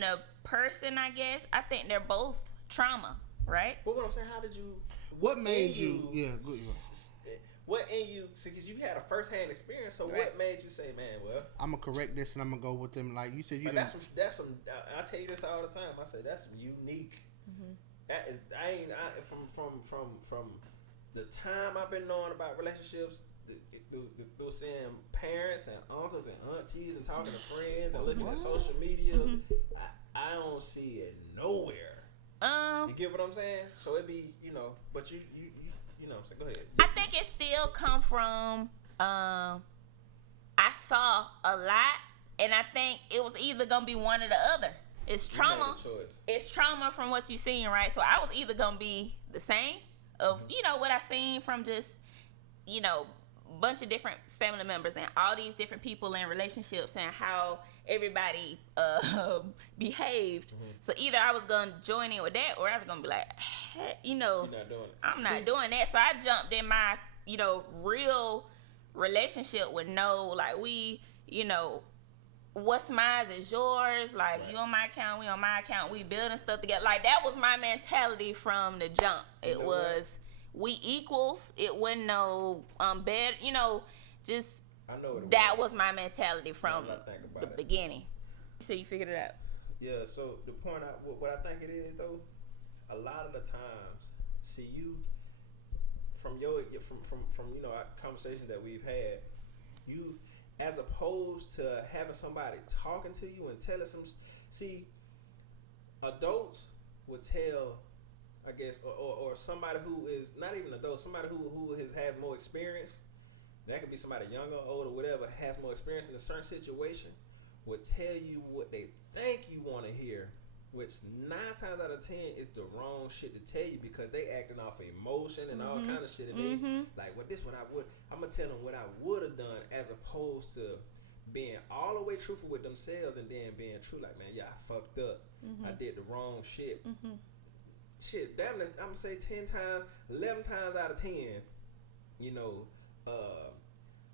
the person, I guess. I think they're both trauma, right? But what I'm saying, how did you? What made you? Yeah, good. What in you? Because you had a first-hand experience. So what made you say, man? Well, I'm gonna correct this and I'm gonna go with them. Like you said, that's some. I tell you this all the time. I say that's some unique. Mm-hmm. That is, from the time I've been knowing about relationships. Through seeing parents and uncles and aunties and talking to friends and looking at social media, I don't see it nowhere. You get what I'm saying? So it be, you know, but you know what I'm saying? Go ahead. I think it still come from I saw a lot, and I think it was either gonna be one or the other. It's trauma. It's trauma from what you seen, right? So I was either gonna be the same of, you know, what I seen from just, you know, bunch of different family members and all these different people in relationships and how everybody behaved. Mm-hmm. So either I was gonna join in with that, or I was gonna be like, hey, you know, I'm not doing that. So I jumped in my, you know, real relationship with we, you know, what's mine is yours. Like, you on my account, we on my account. We building stuff together. Like, that was my mentality from the jump. It was. We equals. It wasn't no bad. You know, just that was my mentality from the beginning. So you figured it out. Yeah. So the point, what I think it is though, a lot of the times, see you from you know our conversations that we've had, as opposed to having somebody talking to you and telling some. See, adults would tell, I guess, or somebody who is not even adult, somebody who has more experience. That could be somebody younger, older, whatever, has more experience in a certain situation, would tell you what they think you want to hear, which 9 times out of 10 is the wrong shit to tell you because they acting off of emotion and all kind of shit. And they like, well, this what I'm gonna tell them what I would have done, as opposed to being all the way truthful with themselves and then being true. Like, man, yeah, I fucked up. I did the wrong shit. Shit, damn it, I'm gonna say 10 times, 11 times out of 10, you know,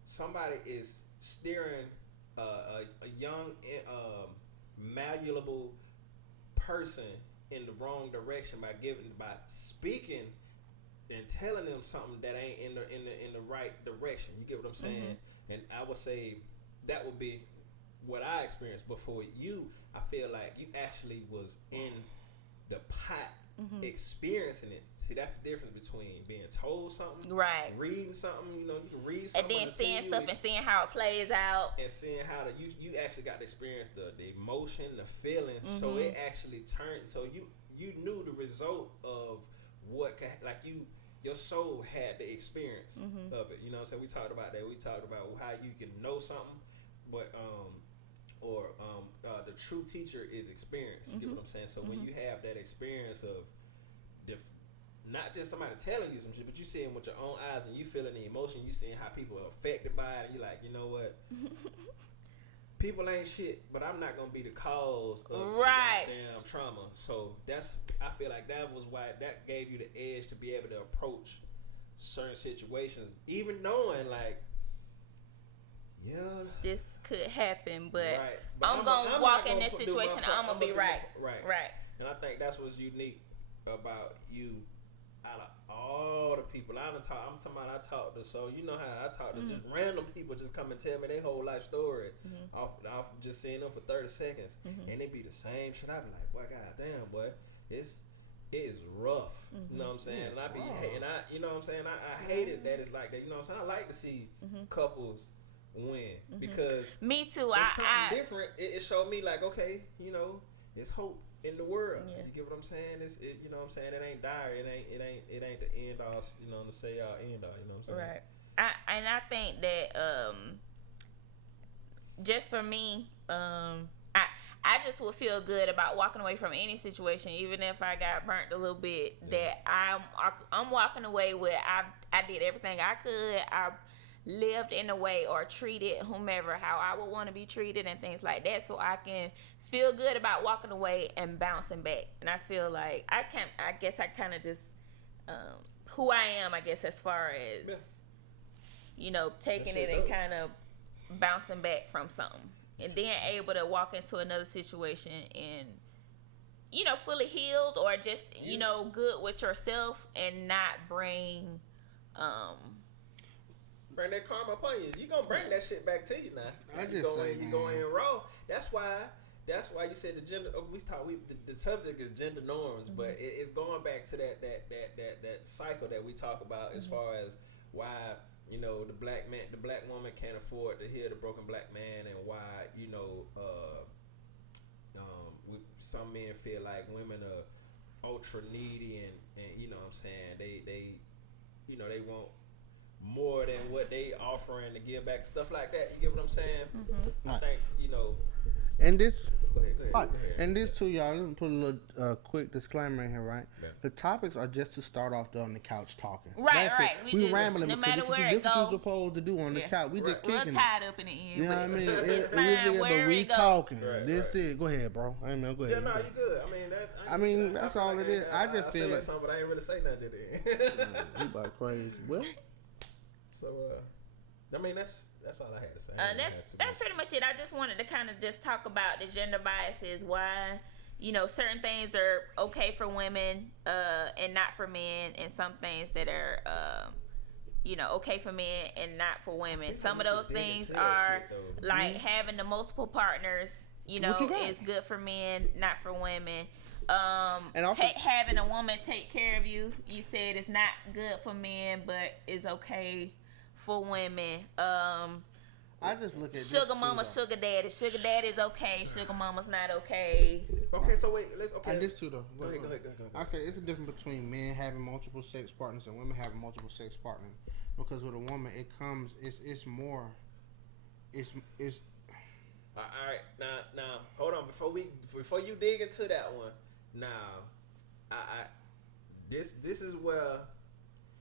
somebody is steering a young, malleable person in the wrong direction by speaking and telling them something that ain't in the right direction. You get what I'm saying? And I would say that would be what I experienced. But for you, I feel like you actually was in the pot, experiencing it. See, that's the difference between being told something, right, reading something. You know, you can read something, and then seeing stuff and seeing how it plays out, and seeing how you actually got to experience the emotion, the feeling. So it actually turned. So you knew the result of what, like, your soul had the experience of it. You know what I'm saying? We talked about that. We talked about how you can know something, but the true teacher is experience. You get what I'm saying? So when you have that experience of not just somebody telling you some shit, but you seeing with your own eyes and you feeling the emotion, you seeing how people are affected by it, and you're like, you know what? People ain't shit, but I'm not gonna be the cause of damn trauma. So I feel like that was why that gave you the edge to be able to approach certain situations, even knowing like, yeah, this could happen, but I'm gonna walk in this situation. I'm gonna be right. And I think that's what's unique about you. Out of all the people I'm somebody I talk to, so you know how I talk to just random people, just come and tell me their whole life story off just seeing them for 30 seconds, and they be the same shit. I be like, boy, goddamn, boy, it is rough. You know what I'm saying? And I be and I, you know what I'm saying? I hated that it's like that. You know what I'm saying? I like to see couples win because me too. It's something different. It showed me like, okay, you know, it's hope in the world. You get what I'm saying? You know what I'm saying? It ain't dire. It ain't the end all. You know, the say all end all. You know what I'm saying? Right. I think that just for me, I just would feel good about walking away from any situation, even if I got burnt a little bit. That I'm walking away with I did everything I could. I lived in a way or treated whomever how I would want to be treated and things like that, so I can feel good about walking away and bouncing back. And I feel like I guess I kind of just who I am, I guess, as far as you know, taking it and kind of bouncing back from something, and then able to walk into another situation and, you know, fully healed or just, you know, good with yourself and not bring that karma upon you. You gonna bring that shit back to you now. You go in raw. That's why you said the gender. The subject is gender norms, but it's going back to that cycle that we talk about as far as why, you know, the black woman can't afford to hear the broken black man, and why, you know, some men feel like women are ultra needy and you know what I'm saying, they you know, they want more than what they offering to give back, stuff like that. You get what I'm saying? I think, you know. And this, go ahead. And this too, y'all. Let me put a little quick disclaimer in here, right? Yeah. The topics are just to start off on the couch talking. Right. We rambling no because matter where this it what you're supposed to do on the couch. We just kicking. We're tied up in the end. You know what I mean? It's fine. But we talking. This right. it. Go ahead, bro. Go ahead. Yeah, no, you good. I mean, that's all it is. I just feel like something, but I ain't really say nothing then. You about crazy. Well. So, I mean, that's all I had to say. That's pretty much it. I just wanted to kind of just talk about the gender biases, why, you know, certain things are okay for women and not for men, and some things that are, you know, okay for men and not for women. Some of those things are like having the multiple partners, you know, is good for men, not for women. And also, having a woman take care of you, you said it's not good for men, but it's okay for women. I just look at Sugar Mama, Sugar Daddy. Sugar Daddy's okay. Sugar Mama's not okay. Okay, so wait, let's And this too though. Go ahead. I say it's a difference between men having multiple sex partners and women having multiple sex partners. Because with a woman, it's more. It's All right, now, hold on. Before you dig into that one, now, this is where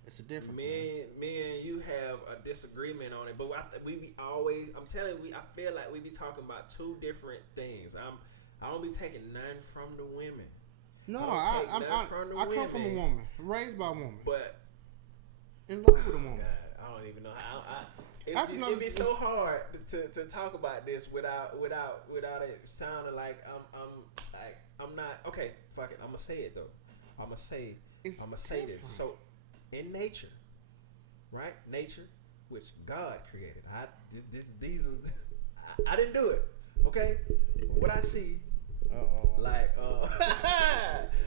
it's a difference. Me and you have a disagreement on it, but I'm telling you, I feel like we be talking about two different things. I don't be taking none from the women. No, I come from a woman, raised by a woman, but in love with a woman. God, I don't even know how. It'd be so hard to talk about this without it sounding like I'm not okay. Fuck it, I'm gonna say it though. I'm gonna say this. So in nature, right? Nature, which God created. I didn't do it. Okay, what I see. All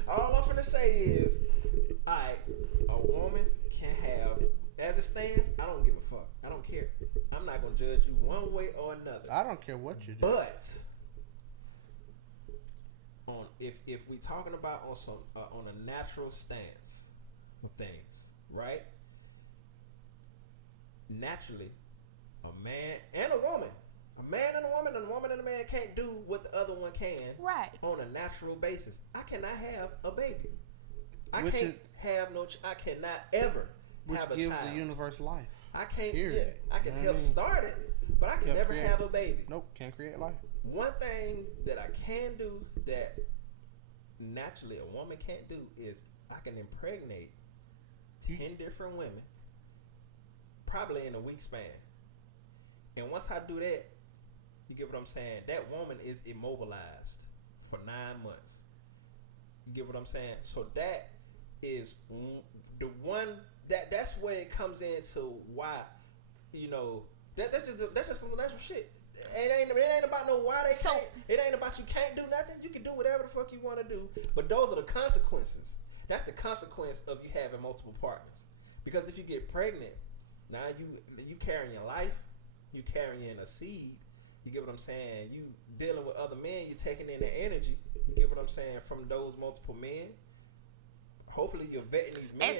I'm finna say is, alright, a woman can have, as it stands, I don't give a fuck. I don't care. I'm not gonna judge you one way or another. I don't care what you do. But if we talking about on a natural stance of things, right? Naturally, a man and a woman. A man and a woman, and a woman and a man can't do what the other one can, right? On a natural basis. I cannot have a baby. I cannot ever have a child. Which gives the universe life. I can't. I can help start it, but I can never have a baby. Nope, can't create life. One thing that I can do that naturally a woman can't do is I can impregnate 10 different women, probably in a week span. And once I do that, you get what I'm saying? That woman is immobilized for 9 months. You get what I'm saying? So that is the one that's where it comes into why, that's just some natural shit. It ain't about no why they can't. It ain't about you can't do nothing. You can do whatever the fuck you want to do. But those are the consequences. That's the consequence of you having multiple partners. Because if you get pregnant, now you carrying your life. You carrying a seed. You get what I'm saying? You dealing with other men. You taking in their energy. You get what I'm saying? From those multiple men. Hopefully you're vetting these men. And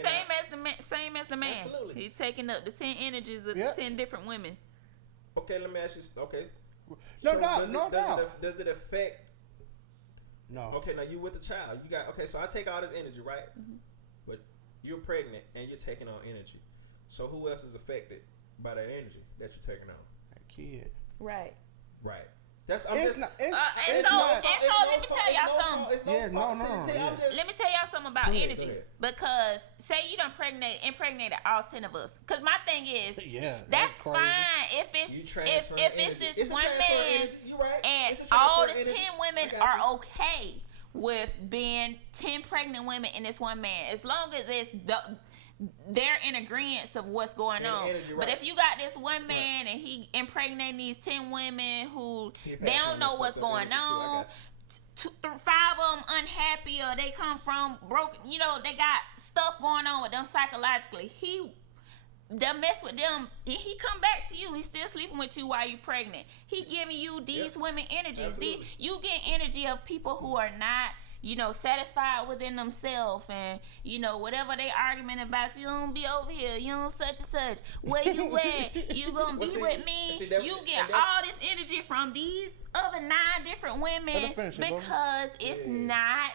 same as the man. Absolutely. He's taking up the 10 energies of the 10 different women. Okay, let me ask you. Okay. No doubt. Does it affect? No. Okay, now you with the child. You got so I take all this energy, right? Mm-hmm. But you're pregnant and you're taking on energy. So who else is affected by that energy that you're taking on? That kid. Right. That's let me tell y'all something. Let me tell y'all something about energy. Because say you done impregnated all 10 of us. Cause my thing is, that's fine if it's this one man and all the 10 women are okay with being 10 pregnant women and this one man, as long as it's they're in agreement of what's going on. Energy, but if you got this one man and he impregnating these 10 women who they don't know what's going on, 5 of them unhappy or they come from broken, they got stuff going on with them psychologically. They'll mess with them. He come back to you. He's still sleeping with you while you pregnant. He giving you these women energies. You get energy of people who are not satisfied within themselves, and whatever they argument about, you don't be over here, you don't such and such, where you at, you gonna be with me. You get all this energy from these other 9 different women because it's not,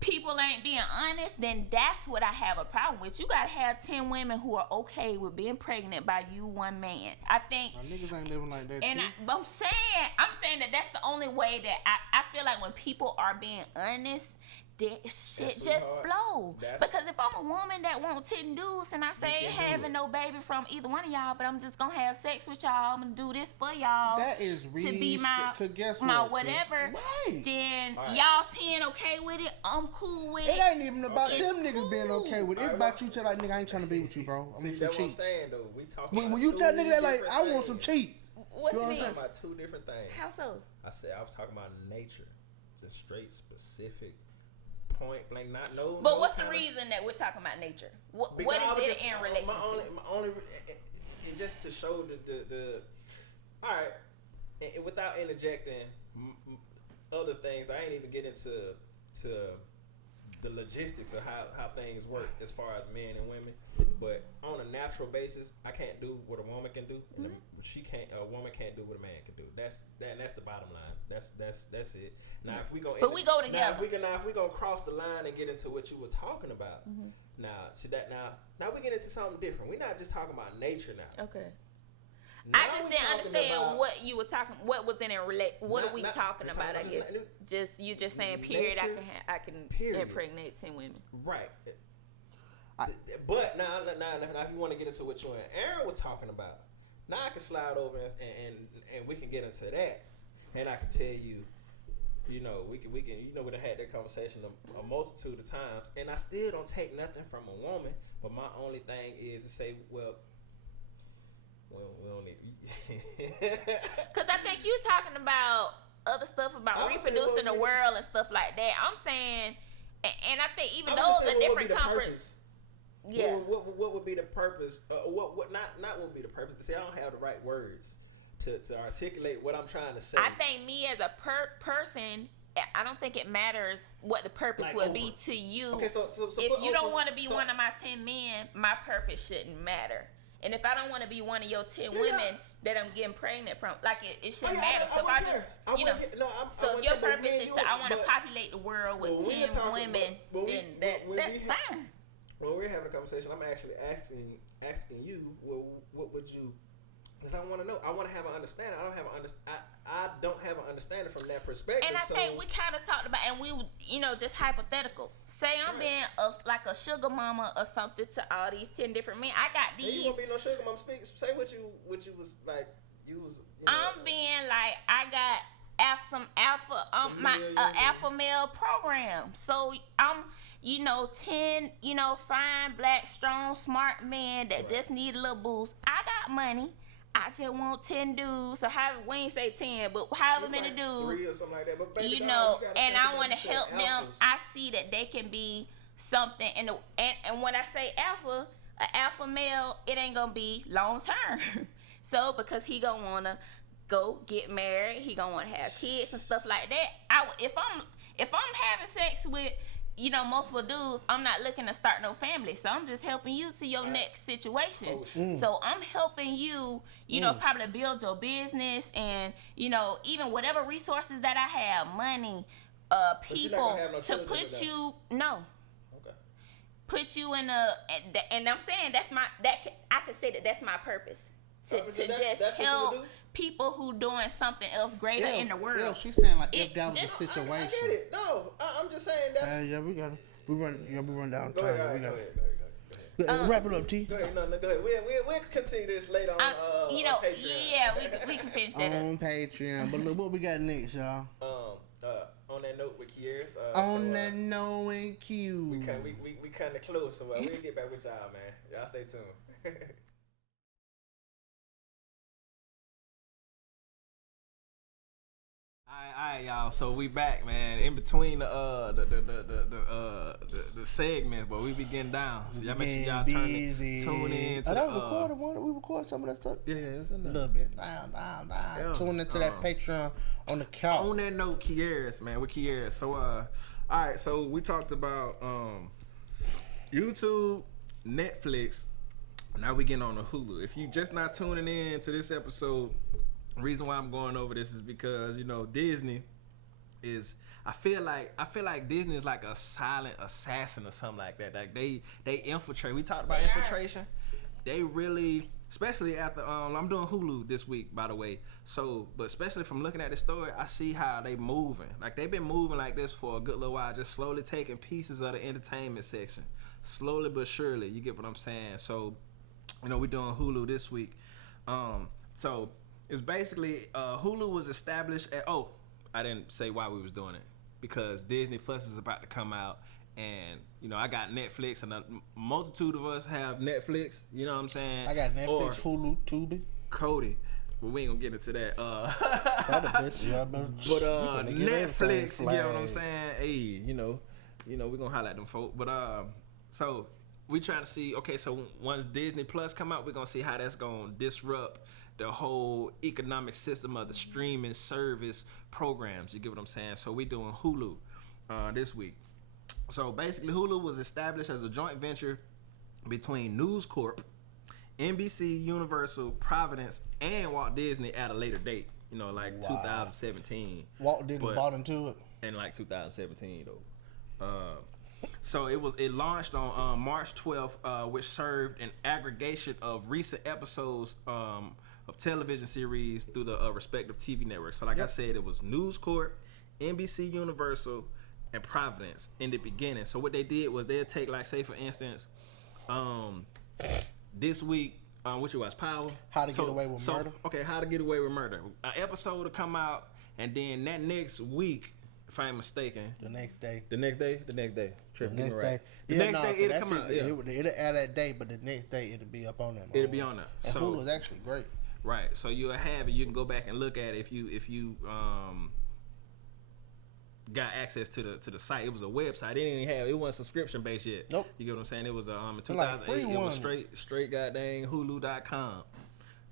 people ain't being honest. Then that's what I have a problem with. You gotta have 10 women who are okay with being pregnant by you one man. I think niggas ain't living like that. And I'm saying that that's the only way that I feel like when people are being honest, that shit just flow. Because if I'm a woman that wants 10 dudes and I say I ain't having no baby from either one of y'all, but I'm just gonna have sex with y'all, I'm gonna do this for y'all. That is really to be my whatever. Right. Then y'all 10 okay with it, I'm cool with it. It ain't even about them niggas being okay with it. It's about you tell like, nigga, I ain't trying to be with you, bro. I want some cheats. What I'm saying though. We talking when you tell nigga that like, I want some cheat. What you mean? Talking about 2 different things. How so? I was talking about nature, the straight specific. Point blank, not no. But what's the reason that we're talking about nature? What is it in relationship? and just to show the all right, and without interjecting other things, I ain't even get into the logistics of how things work as far as men and women. But on a natural basis, I can't do what a woman can do. And a woman can't do what a man can do. That's the bottom line. That's it. Now if we go, but we go together. If we gonna cross the line and get into what you were talking about, now see that now we get into something different. We're not just talking about nature now. Okay. Now I just didn't understand what you were talking. What was in it relate? What are we talking about? I guess you just saying period. Nature, I can impregnate 10 women. Right. But now, if you want to get into what you and Aaron was talking about, now I can slide over and we can get into that, and I can tell you, we done had that conversation a multitude of times, and I still don't take nothing from a woman. But my only thing is to say, well, we don't need. Because I think you talking about other stuff about reproducing the world and stuff like that. I'm saying, and I think even those are different conferences. Yeah. What would be the purpose? What not would be the purpose? See, I don't have the right words to articulate what I'm trying to say. I think me as a person, I don't think it matters what the purpose would be to you. Okay, so if you don't want to be one of my 10 men, my purpose shouldn't matter. And if I don't want to be one of your 10 women that I'm getting pregnant from, like it shouldn't matter. So if I just, so if your purpose is I want to populate the world with 10 women, then that's fine. When we're having a conversation, I'm actually asking you, well, what would you? Because I want to know. I want to have an understanding. I don't have an understanding from that perspective. And I think we kind of talked about, and we, just hypothetical. Say I'm being like a sugar mama or something to all these 10 different men. I got these. You won't be no sugar mama. Say what you was like. You was. I'm being like I got some alpha alpha male program. So I'm 10 fine black strong smart men that just need a little boost. I got money. I just want 10 dudes. So we ain't say 10, but however many dudes. 3 or something like that. But baby, and I want to help them. I see that they can be something and when I say alpha, an alpha male, it ain't gonna be long term. So because he gonna wanna go get married, he gonna wanna have kids and stuff like that. If I'm having sex with multiple dudes, I'm not looking to start no family. So I'm just helping you to your next situation. So I'm helping you, probably build your business and, even whatever resources that I have, money, people to put you, put you in and I'm saying I could say that's my purpose. To just help people who doing something else greater in the world. Yeah, she's saying like if that was the situation. I get it. No, I'm just saying that's. Yeah, we got it. We run down. Go ahead. Go ahead. Wrap it up, T. Go ahead. No, go ahead. We'll continue this later on. On Patreon. Yeah, we can finish that on Patreon. But look what we got next, y'all. On that note with Queres. That note with Q. We kind of close, so we'll get back with y'all, man. Y'all stay tuned. Alright, y'all. So we back, man. In between the segments, but we be getting down. So y'all make sure y'all tune in. To that was recorded one. We recorded some of that stuff. Yeah, it was in there. A little bit. Down. Tune into that Patreon on the couch. On that note, Queres, man. With Queres. So alright. So we talked about YouTube, Netflix. Now we getting on the Hulu. If you just not tuning in to this episode. The reason why I'm going over this is because Disney is. I feel like Disney is like a silent assassin or something like that. Like they infiltrate. We talked about infiltration. They really, especially after I'm doing Hulu this week, by the way. So, but especially from looking at the story, I see how they moving. Like they've been moving like this for a good little while, just slowly taking pieces of the entertainment section, slowly but surely. You get what I'm saying? So, we're doing Hulu this week. So. It's basically Hulu was established at I didn't say why we was doing it because Disney Plus is about to come out and I got Netflix and a multitude of us have Netflix, you know what I'm saying? I got Netflix, Hulu, Tubi, Cody. But we ain't gonna get into that. But Netflix, you get what I'm saying? Hey, we gonna holler at them folk. But so we trying to see. Okay, so once Disney Plus come out, we're gonna see how that's gonna disrupt the whole economic system of the streaming service programs. You get what I'm saying? So we doing Hulu this week. So basically, Hulu was established as a joint venture between News Corp, NBC, Universal, Providence, and Walt Disney at a later date. You know, like 2017. Walt Disney bought into it in like 2017 though. So it launched on March 12th, which served an aggregation of recent episodes of television series through the respective TV networks. So like I said, it was News Corp, NBC, Universal, and Providence in the beginning. So what they did was they'd take, like, say for instance, this week, what you watch, Power? How to Get Away with Murder. Okay, How to Get Away with Murder. An episode will come out, and then that next week, if I ain't mistaken, the next day. Trip, the next day. The next day it'll come out. It'll add that day, but the next day it'll be up on that. It'll be on there. And So Hulu is actually great. Right. So you'll have it. You can go back and look at it if you got access to the site. It was a website. It wasn't subscription based yet. Nope. You get what I'm saying? It was in Like 2008. It was one. straight goddamn Hulu.com.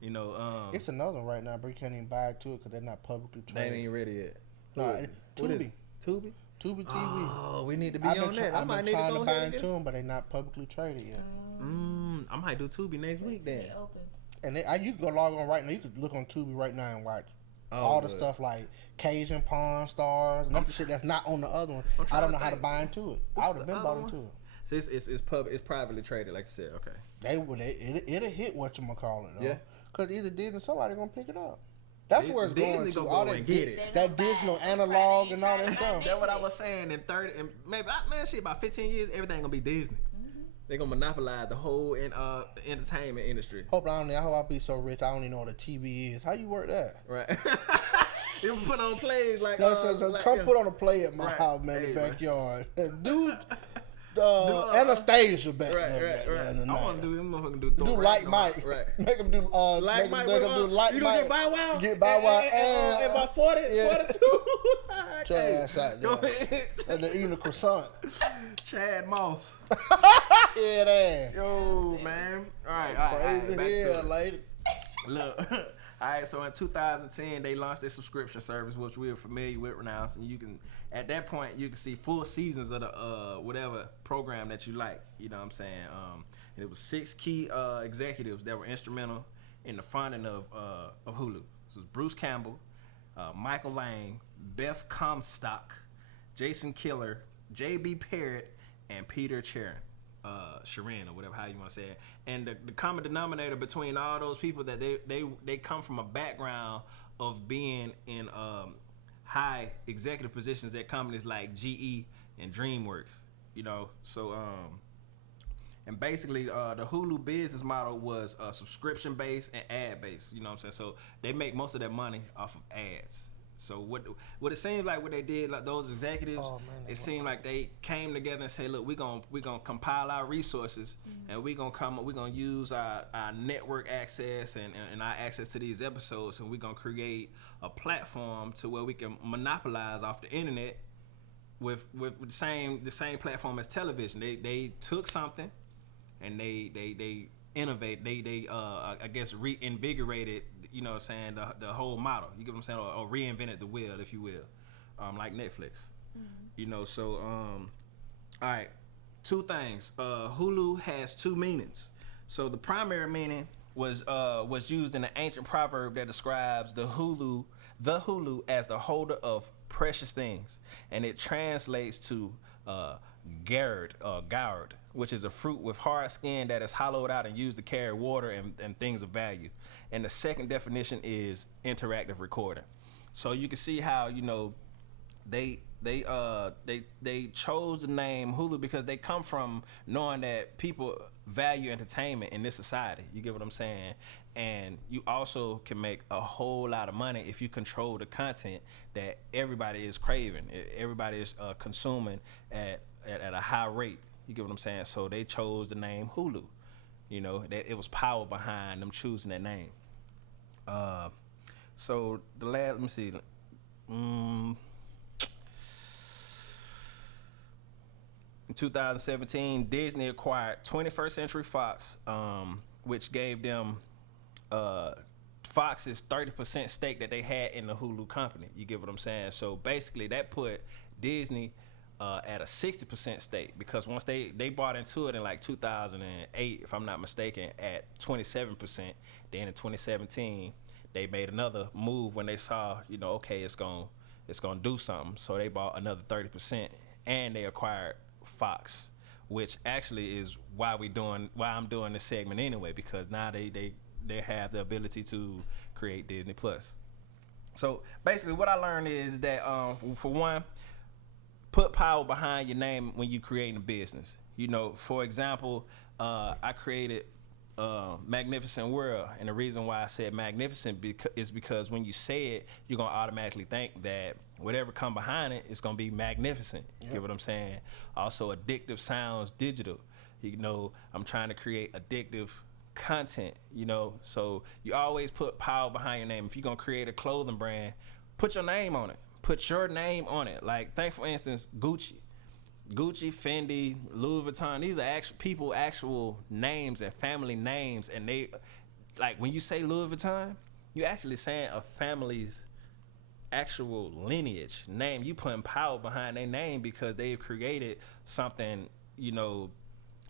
You know, it's another one right now, but you can't even buy it to it because they're not publicly they traded. ain't ready yet. No, Tubi. Tubi. Tubi TV. Oh, we need to be I've on been, that. I've been trying to buy into into them, but they're not publicly traded yet. I might do Tubi next week then. And you can go log on right now. You could look on Tubi right now and watch all the stuff like Cajun Pawn Stars and that's the shit that's not on the other one. I don't know how to buy into it. I would have been bought into it. So it's privately traded, like I said. Okay. It'll hit whatchamacallit, though. Yeah. Because either Disney, somebody gonna pick it up. That's where it's Disney going to. gonna All go that and get it. That digital analog and all that stuff. That's what I was saying. In 30, and maybe about 15 years, everything gonna be Disney. They're gonna monopolize the whole entertainment industry. I hope I be so rich I don't even know what a TV is. How you work that? Right. You put on plays like. Come put on a play at my house, man, in the backyard. Dude. Anastasia back there. Right. I want to do them motherfucking do like Mike. Right. Make them do like Mike. Make them do like you Mike. Get Bow Wow. Get Bow Wow and about 42. Chad ass out there. And they're eating a croissant. Chad Moss. Yeah, that. Yo, man. All right. Crazy here, lady. Look. All right, so in 2010, they launched their subscription service, which we're familiar with now. So you can, at that point, you can see full seasons of the whatever program that you like. You know what I'm saying? And it was 6 key executives that were instrumental in the founding of Hulu. This was Bruce Campbell, Michael Lang, Beth Comstock, Jason Killer, J.B. Parrott, and Peter Sharon, or whatever how you want to say it. And the common denominator between all those people that they come from a background of being in high executive positions at companies like GE and DreamWorks. You know, so and basically the Hulu business model was subscription based and ad based. You know what I'm saying? So they make most of their money off of ads. So what it seems like what they did, like those executives, it seemed like they came together and said, look, we're gonna compile our resources and we're gonna use our network access and our access to these episodes, and we're gonna create a platform to where we can monopolize off the internet with the same platform as television. They took something and they innovate. They I guess reinvigorated, you know what I'm saying, the whole model. You get what I'm saying? Or reinvented the wheel, if you will, like Netflix. You know, so all right, 2 things. Hulu has 2 meanings. So the primary meaning was used in an ancient proverb that describes the Hulu as the holder of precious things, and it translates to gourd, which is a fruit with hard skin that is hollowed out and used to carry water and things of value. And the second definition is interactive recording. So you can see how, you know, they chose the name Hulu because they come from knowing that people value entertainment in this society. You get what I'm saying? And you also can make a whole lot of money if you control the content that everybody is craving, everybody is consuming at a high rate. You get what I'm saying? So they chose the name Hulu. You know, that it was power behind them choosing that name. So the last, let me see. In In 2017, Disney acquired 21st Century Fox, which gave them Fox's 30% stake that they had in the Hulu company. You get what I'm saying? So basically, that put Disney at a 60% stake, because once they bought into it in like 2008, if I'm not mistaken, at 27%. Then in 2017, they made another move when they saw, okay, it's gonna do something. So they bought another 30%, and they acquired Fox, which actually is why I'm doing this segment anyway, because now they have the ability to create Disney Plus. So basically, what I learned is that for one, put power behind your name when you creating a business. For example, I created Magnificent World, and the reason why I said magnificent is because when you say it, you're gonna automatically think that whatever come behind it is gonna be magnificent. You get what I'm saying? Also, addictive sounds digital. I'm trying to create addictive content. So you always put power behind your name. If you're gonna create a clothing brand, put your name on it. Put your name on it. Like, think for instance, Gucci, Fendi, Louis Vuitton. These are actual names and family names, and they, like, when you say Louis Vuitton, you actually saying a family's actual lineage name. You putting power behind their name because they've created something,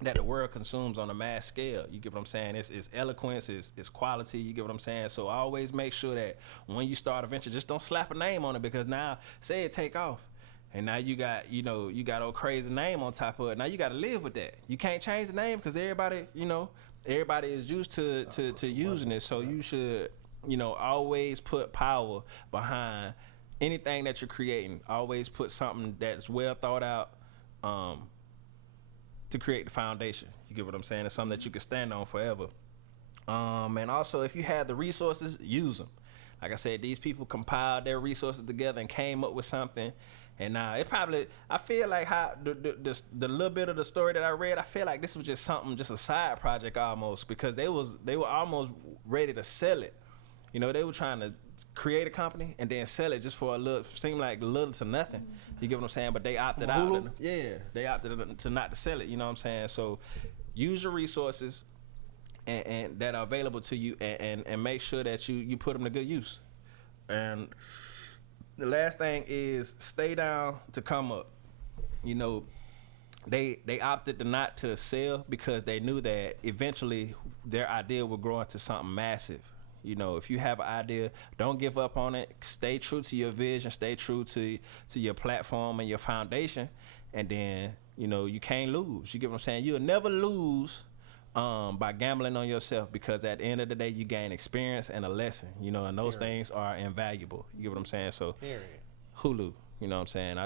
that the world consumes on a mass scale. You get what I'm saying? It's eloquence, it's quality. You get what I'm saying? So always make sure that when you start a venture, just don't slap a name on it, because now say it take off, and now you got a crazy name on top of it. Now you got to live with that. You can't change the name because everybody is used to using it. So you should always put power behind anything that you're creating. Always put something that's well thought out to create the foundation. You get what I'm saying? It's something that you can stand on forever. And also, if you have the resources, use them. Like I said, these people compiled their resources together and came up with something. And now I feel like how the little bit of the story that I read, I feel like this was just a side project almost, because they were almost ready to sell it. They were trying to create a company and then sell it just for seemed like little to nothing. You get what I'm saying? But they opted out. They opted to not to sell it. You know what I'm saying? So use your resources and that are available to you, and make sure that you put them to good use. And the last thing is stay down to come up. They opted not to sell because they knew that eventually their idea would grow into something massive. If you have an idea, don't give up on it. Stay true to your vision. Stay true to your platform and your foundation. And then, you can't lose. You get what I'm saying? You'll never lose by gambling on yourself, because at the end of the day, you gain experience and a lesson, and those things are invaluable. You get what I'm saying? So, Hulu, you know what I'm saying?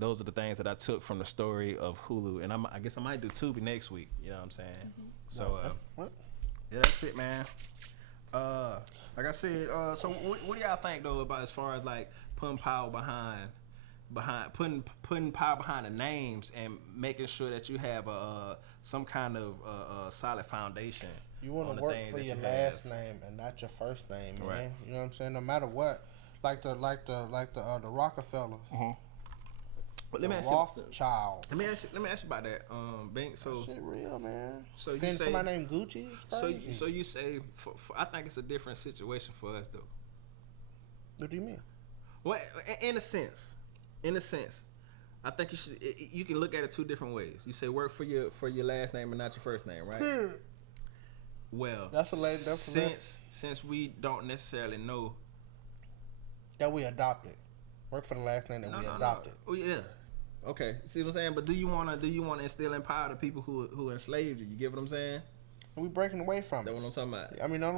Those are the things that I took from the story of Hulu. And I guess I might do Tubi next week. You know what I'm saying? Mm-hmm. So, yeah, that's it, man. Like I said, so what do y'all think though about as far as like putting power behind putting power behind the names and making sure that you have some kind of solid foundation? You want to work for your last name and not your first name, man. Right. You know what I'm saying? No matter what, like the Rockefellers. Mm-hmm. But let me ask you about that, Bank. So that shit real, man. So you say somebody named Gucci? So you say I think it's a different situation for us though. What do you mean? Well, in a sense, I think you can look at it two different ways. You say work for your last name and not your first name, right? Well, since we don't necessarily know that we adopted, work for the last name that we adopted. Oh yeah. Okay, see what I'm saying? But do you wanna instill in power the people who enslaved you? You get what I'm saying? We breaking away from it. That's what I'm talking about. I mean, the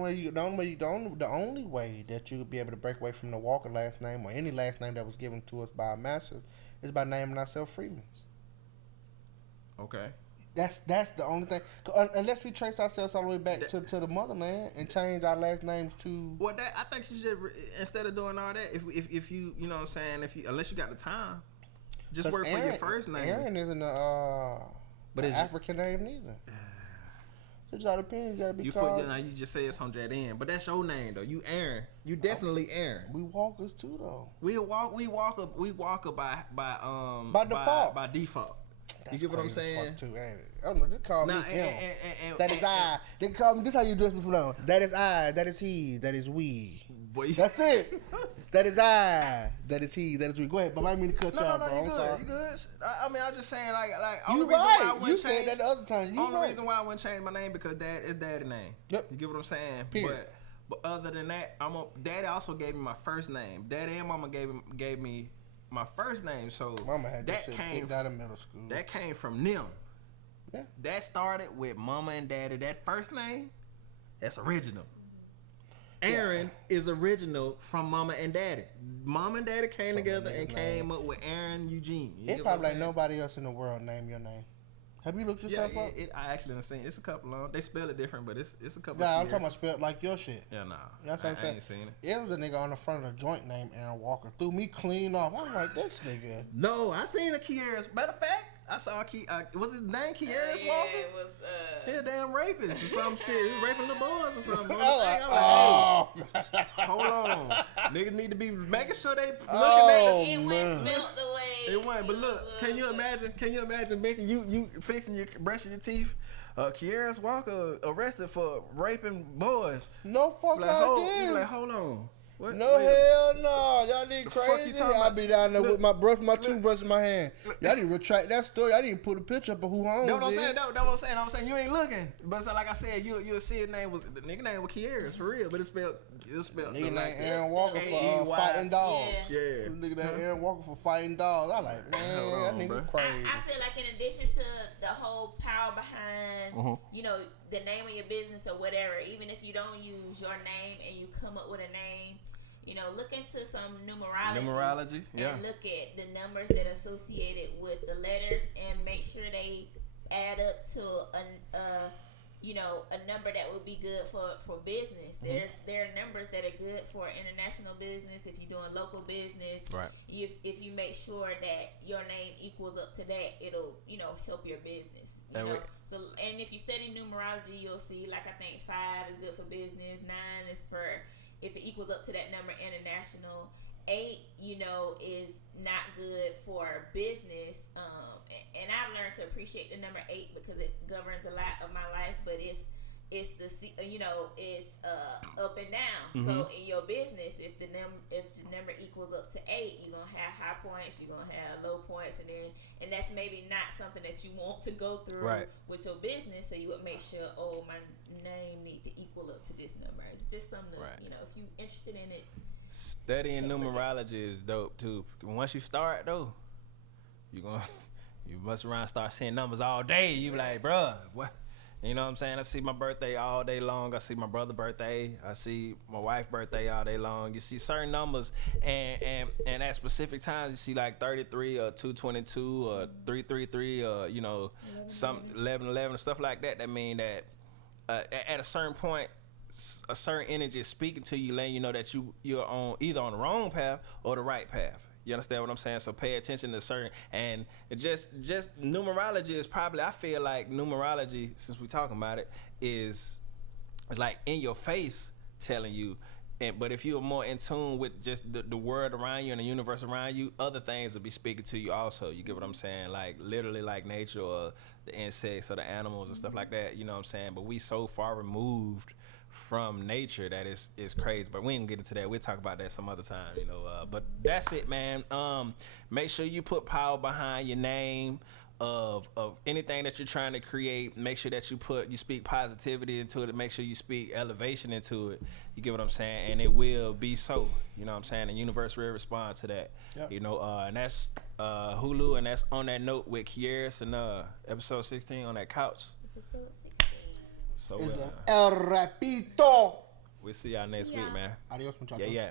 only way that you could be able to break away from the Walker last name or any last name that was given to us by our masters is by naming ourselves Freemans. Okay. That's the only thing. Unless we trace ourselves all the way back to the motherland and change our last names to. Well, I think you should, instead of doing all that, if you know what I'm saying, unless you got the time. Just work for your first name. Aaron isn't an African name neither. It just all depends. You gotta be called. You just say it's on that end, but that's your name though. You Aaron. You definitely Aaron. We walkers too though. We walker by default. By default. You get what I'm saying? Fuck too, ain't it? I don't know. Just call me him. And, That is I. They can call me. This how you address me from now on. That is I. That is he. That is we. Boy, That's it. That is I. That is he. That is we. Go ahead, but I didn't mean to cut you off, bro. I'm sorry. You good? I mean, I'm just saying, like, You only reason why I right. wouldn't You change. said that the other time. You Only right. reason why I wouldn't change my name because Dad is Daddy name. Yep. You get what I'm saying? Period. But other than that, Daddy also gave me my first name. Daddy and Mama gave me my first name. So Mama had that shit came kicked out of middle school. That came from them. Yeah. That started with Mama and Daddy. That first name, that's original. Aaron is original from Mama and Daddy. Mama and Daddy came together and came up with Aaron Eugene. It probably like nobody else in the world name your name. Have you looked yourself up? I actually done seen it. It's a couple of them. They spell it different, but it's a couple. Yeah, of I'm talking about spelled like your shit. Yeah, nah. That's what I'm saying. I ain't seen it. It was a nigga on the front of the joint named Aaron Walker. Threw me clean off. I'm like, this nigga. No, I seen a Queres. Matter of fact, I saw was his name Queres Walker? It was. He a damn rapist or some shit. He was raping little boys or something. Oh, Hold on. Niggas need to be making sure they looking Oh, at It man. was spelled the way. it. But look, can you imagine making you fixing your brushing your teeth? Queres Walker arrested for raping boys. No fuck Like, I you did. like, hold on. What? No Wait, hell no, y'all need The fuck you crazy. talking I'll about? be down there with Look, my toothbrush in my hand. Y'all need to retract that story. I need to put a picture up of who homes That's what I'm is. saying. That's what I'm saying. I'm saying you ain't looking. But so, like I said, you'll see his name was the nigga name was Queres for real, but it's spelled Nigga like named Aaron Walker for K-E-Y. fighting dogs. Yeah. Nigga named Aaron Walker for fighting dogs. I like, man, Hold that on, nigga bro. crazy. I feel like in addition to the whole power behind, the name of your business or whatever, even if you don't use your name and you come up with a name, look into some numerology. Yeah. And look at the numbers that are associated with the letters and make sure they add up to a number that would be good for business. There are numbers that are good for international business. If you're doing local business, Right. If you make sure that your name equals up to that, it'll help your business. So and if you study numerology, you'll see like I think 5 is good for business, 9 is for if it equals up to that number international. 8, is not good for business. And I've learned to appreciate the number 8 because it governs a lot of my life. But it's up and down. So in your business, if the number equals up to 8, you're gonna have high points, you're gonna have low points, and that's maybe not something that you want to go through with your business. So you would make sure, my name need to equal up to this number. It's just something if you're interested in it. Studying numerology is dope too. Once you start though, you mess around and start seeing numbers all day. You be like, bruh, what? You know what I'm saying? I see my birthday all day long. I see my brother's birthday. I see my wife's birthday all day long. You see certain numbers, and at specific times you see like 33 or 222 or 333 or some 1111 stuff like that. That mean that at a certain point, a certain energy is speaking to you, letting you know that you're either on the wrong path or the right path. You understand what I'm saying? So pay attention to certain, and just numerology is probably, I feel like numerology, since we talking about it, is like in your face telling you. But if you're more in tune with just the world around you and the universe around you, other things will be speaking to you also. You get what I'm saying? Like literally like nature or the insects or the animals and stuff like that. You know what I'm saying? But we so far removed from nature that is crazy, but we ain't gonna get into that. We'll talk about that some other time, but that's it, man. Make sure you put power behind your name of anything that you're trying to create. Make sure that you speak positivity into it. Make sure you speak elevation into it. You get what I'm saying? And it will be so. You know what I'm saying? The universe will respond to that. Yep. And that's Hulu, and that's On That Note with Queres and episode 16 on that couch. So El Repito. We'll see y'all next week, man. Adios, muchachos. Yeah.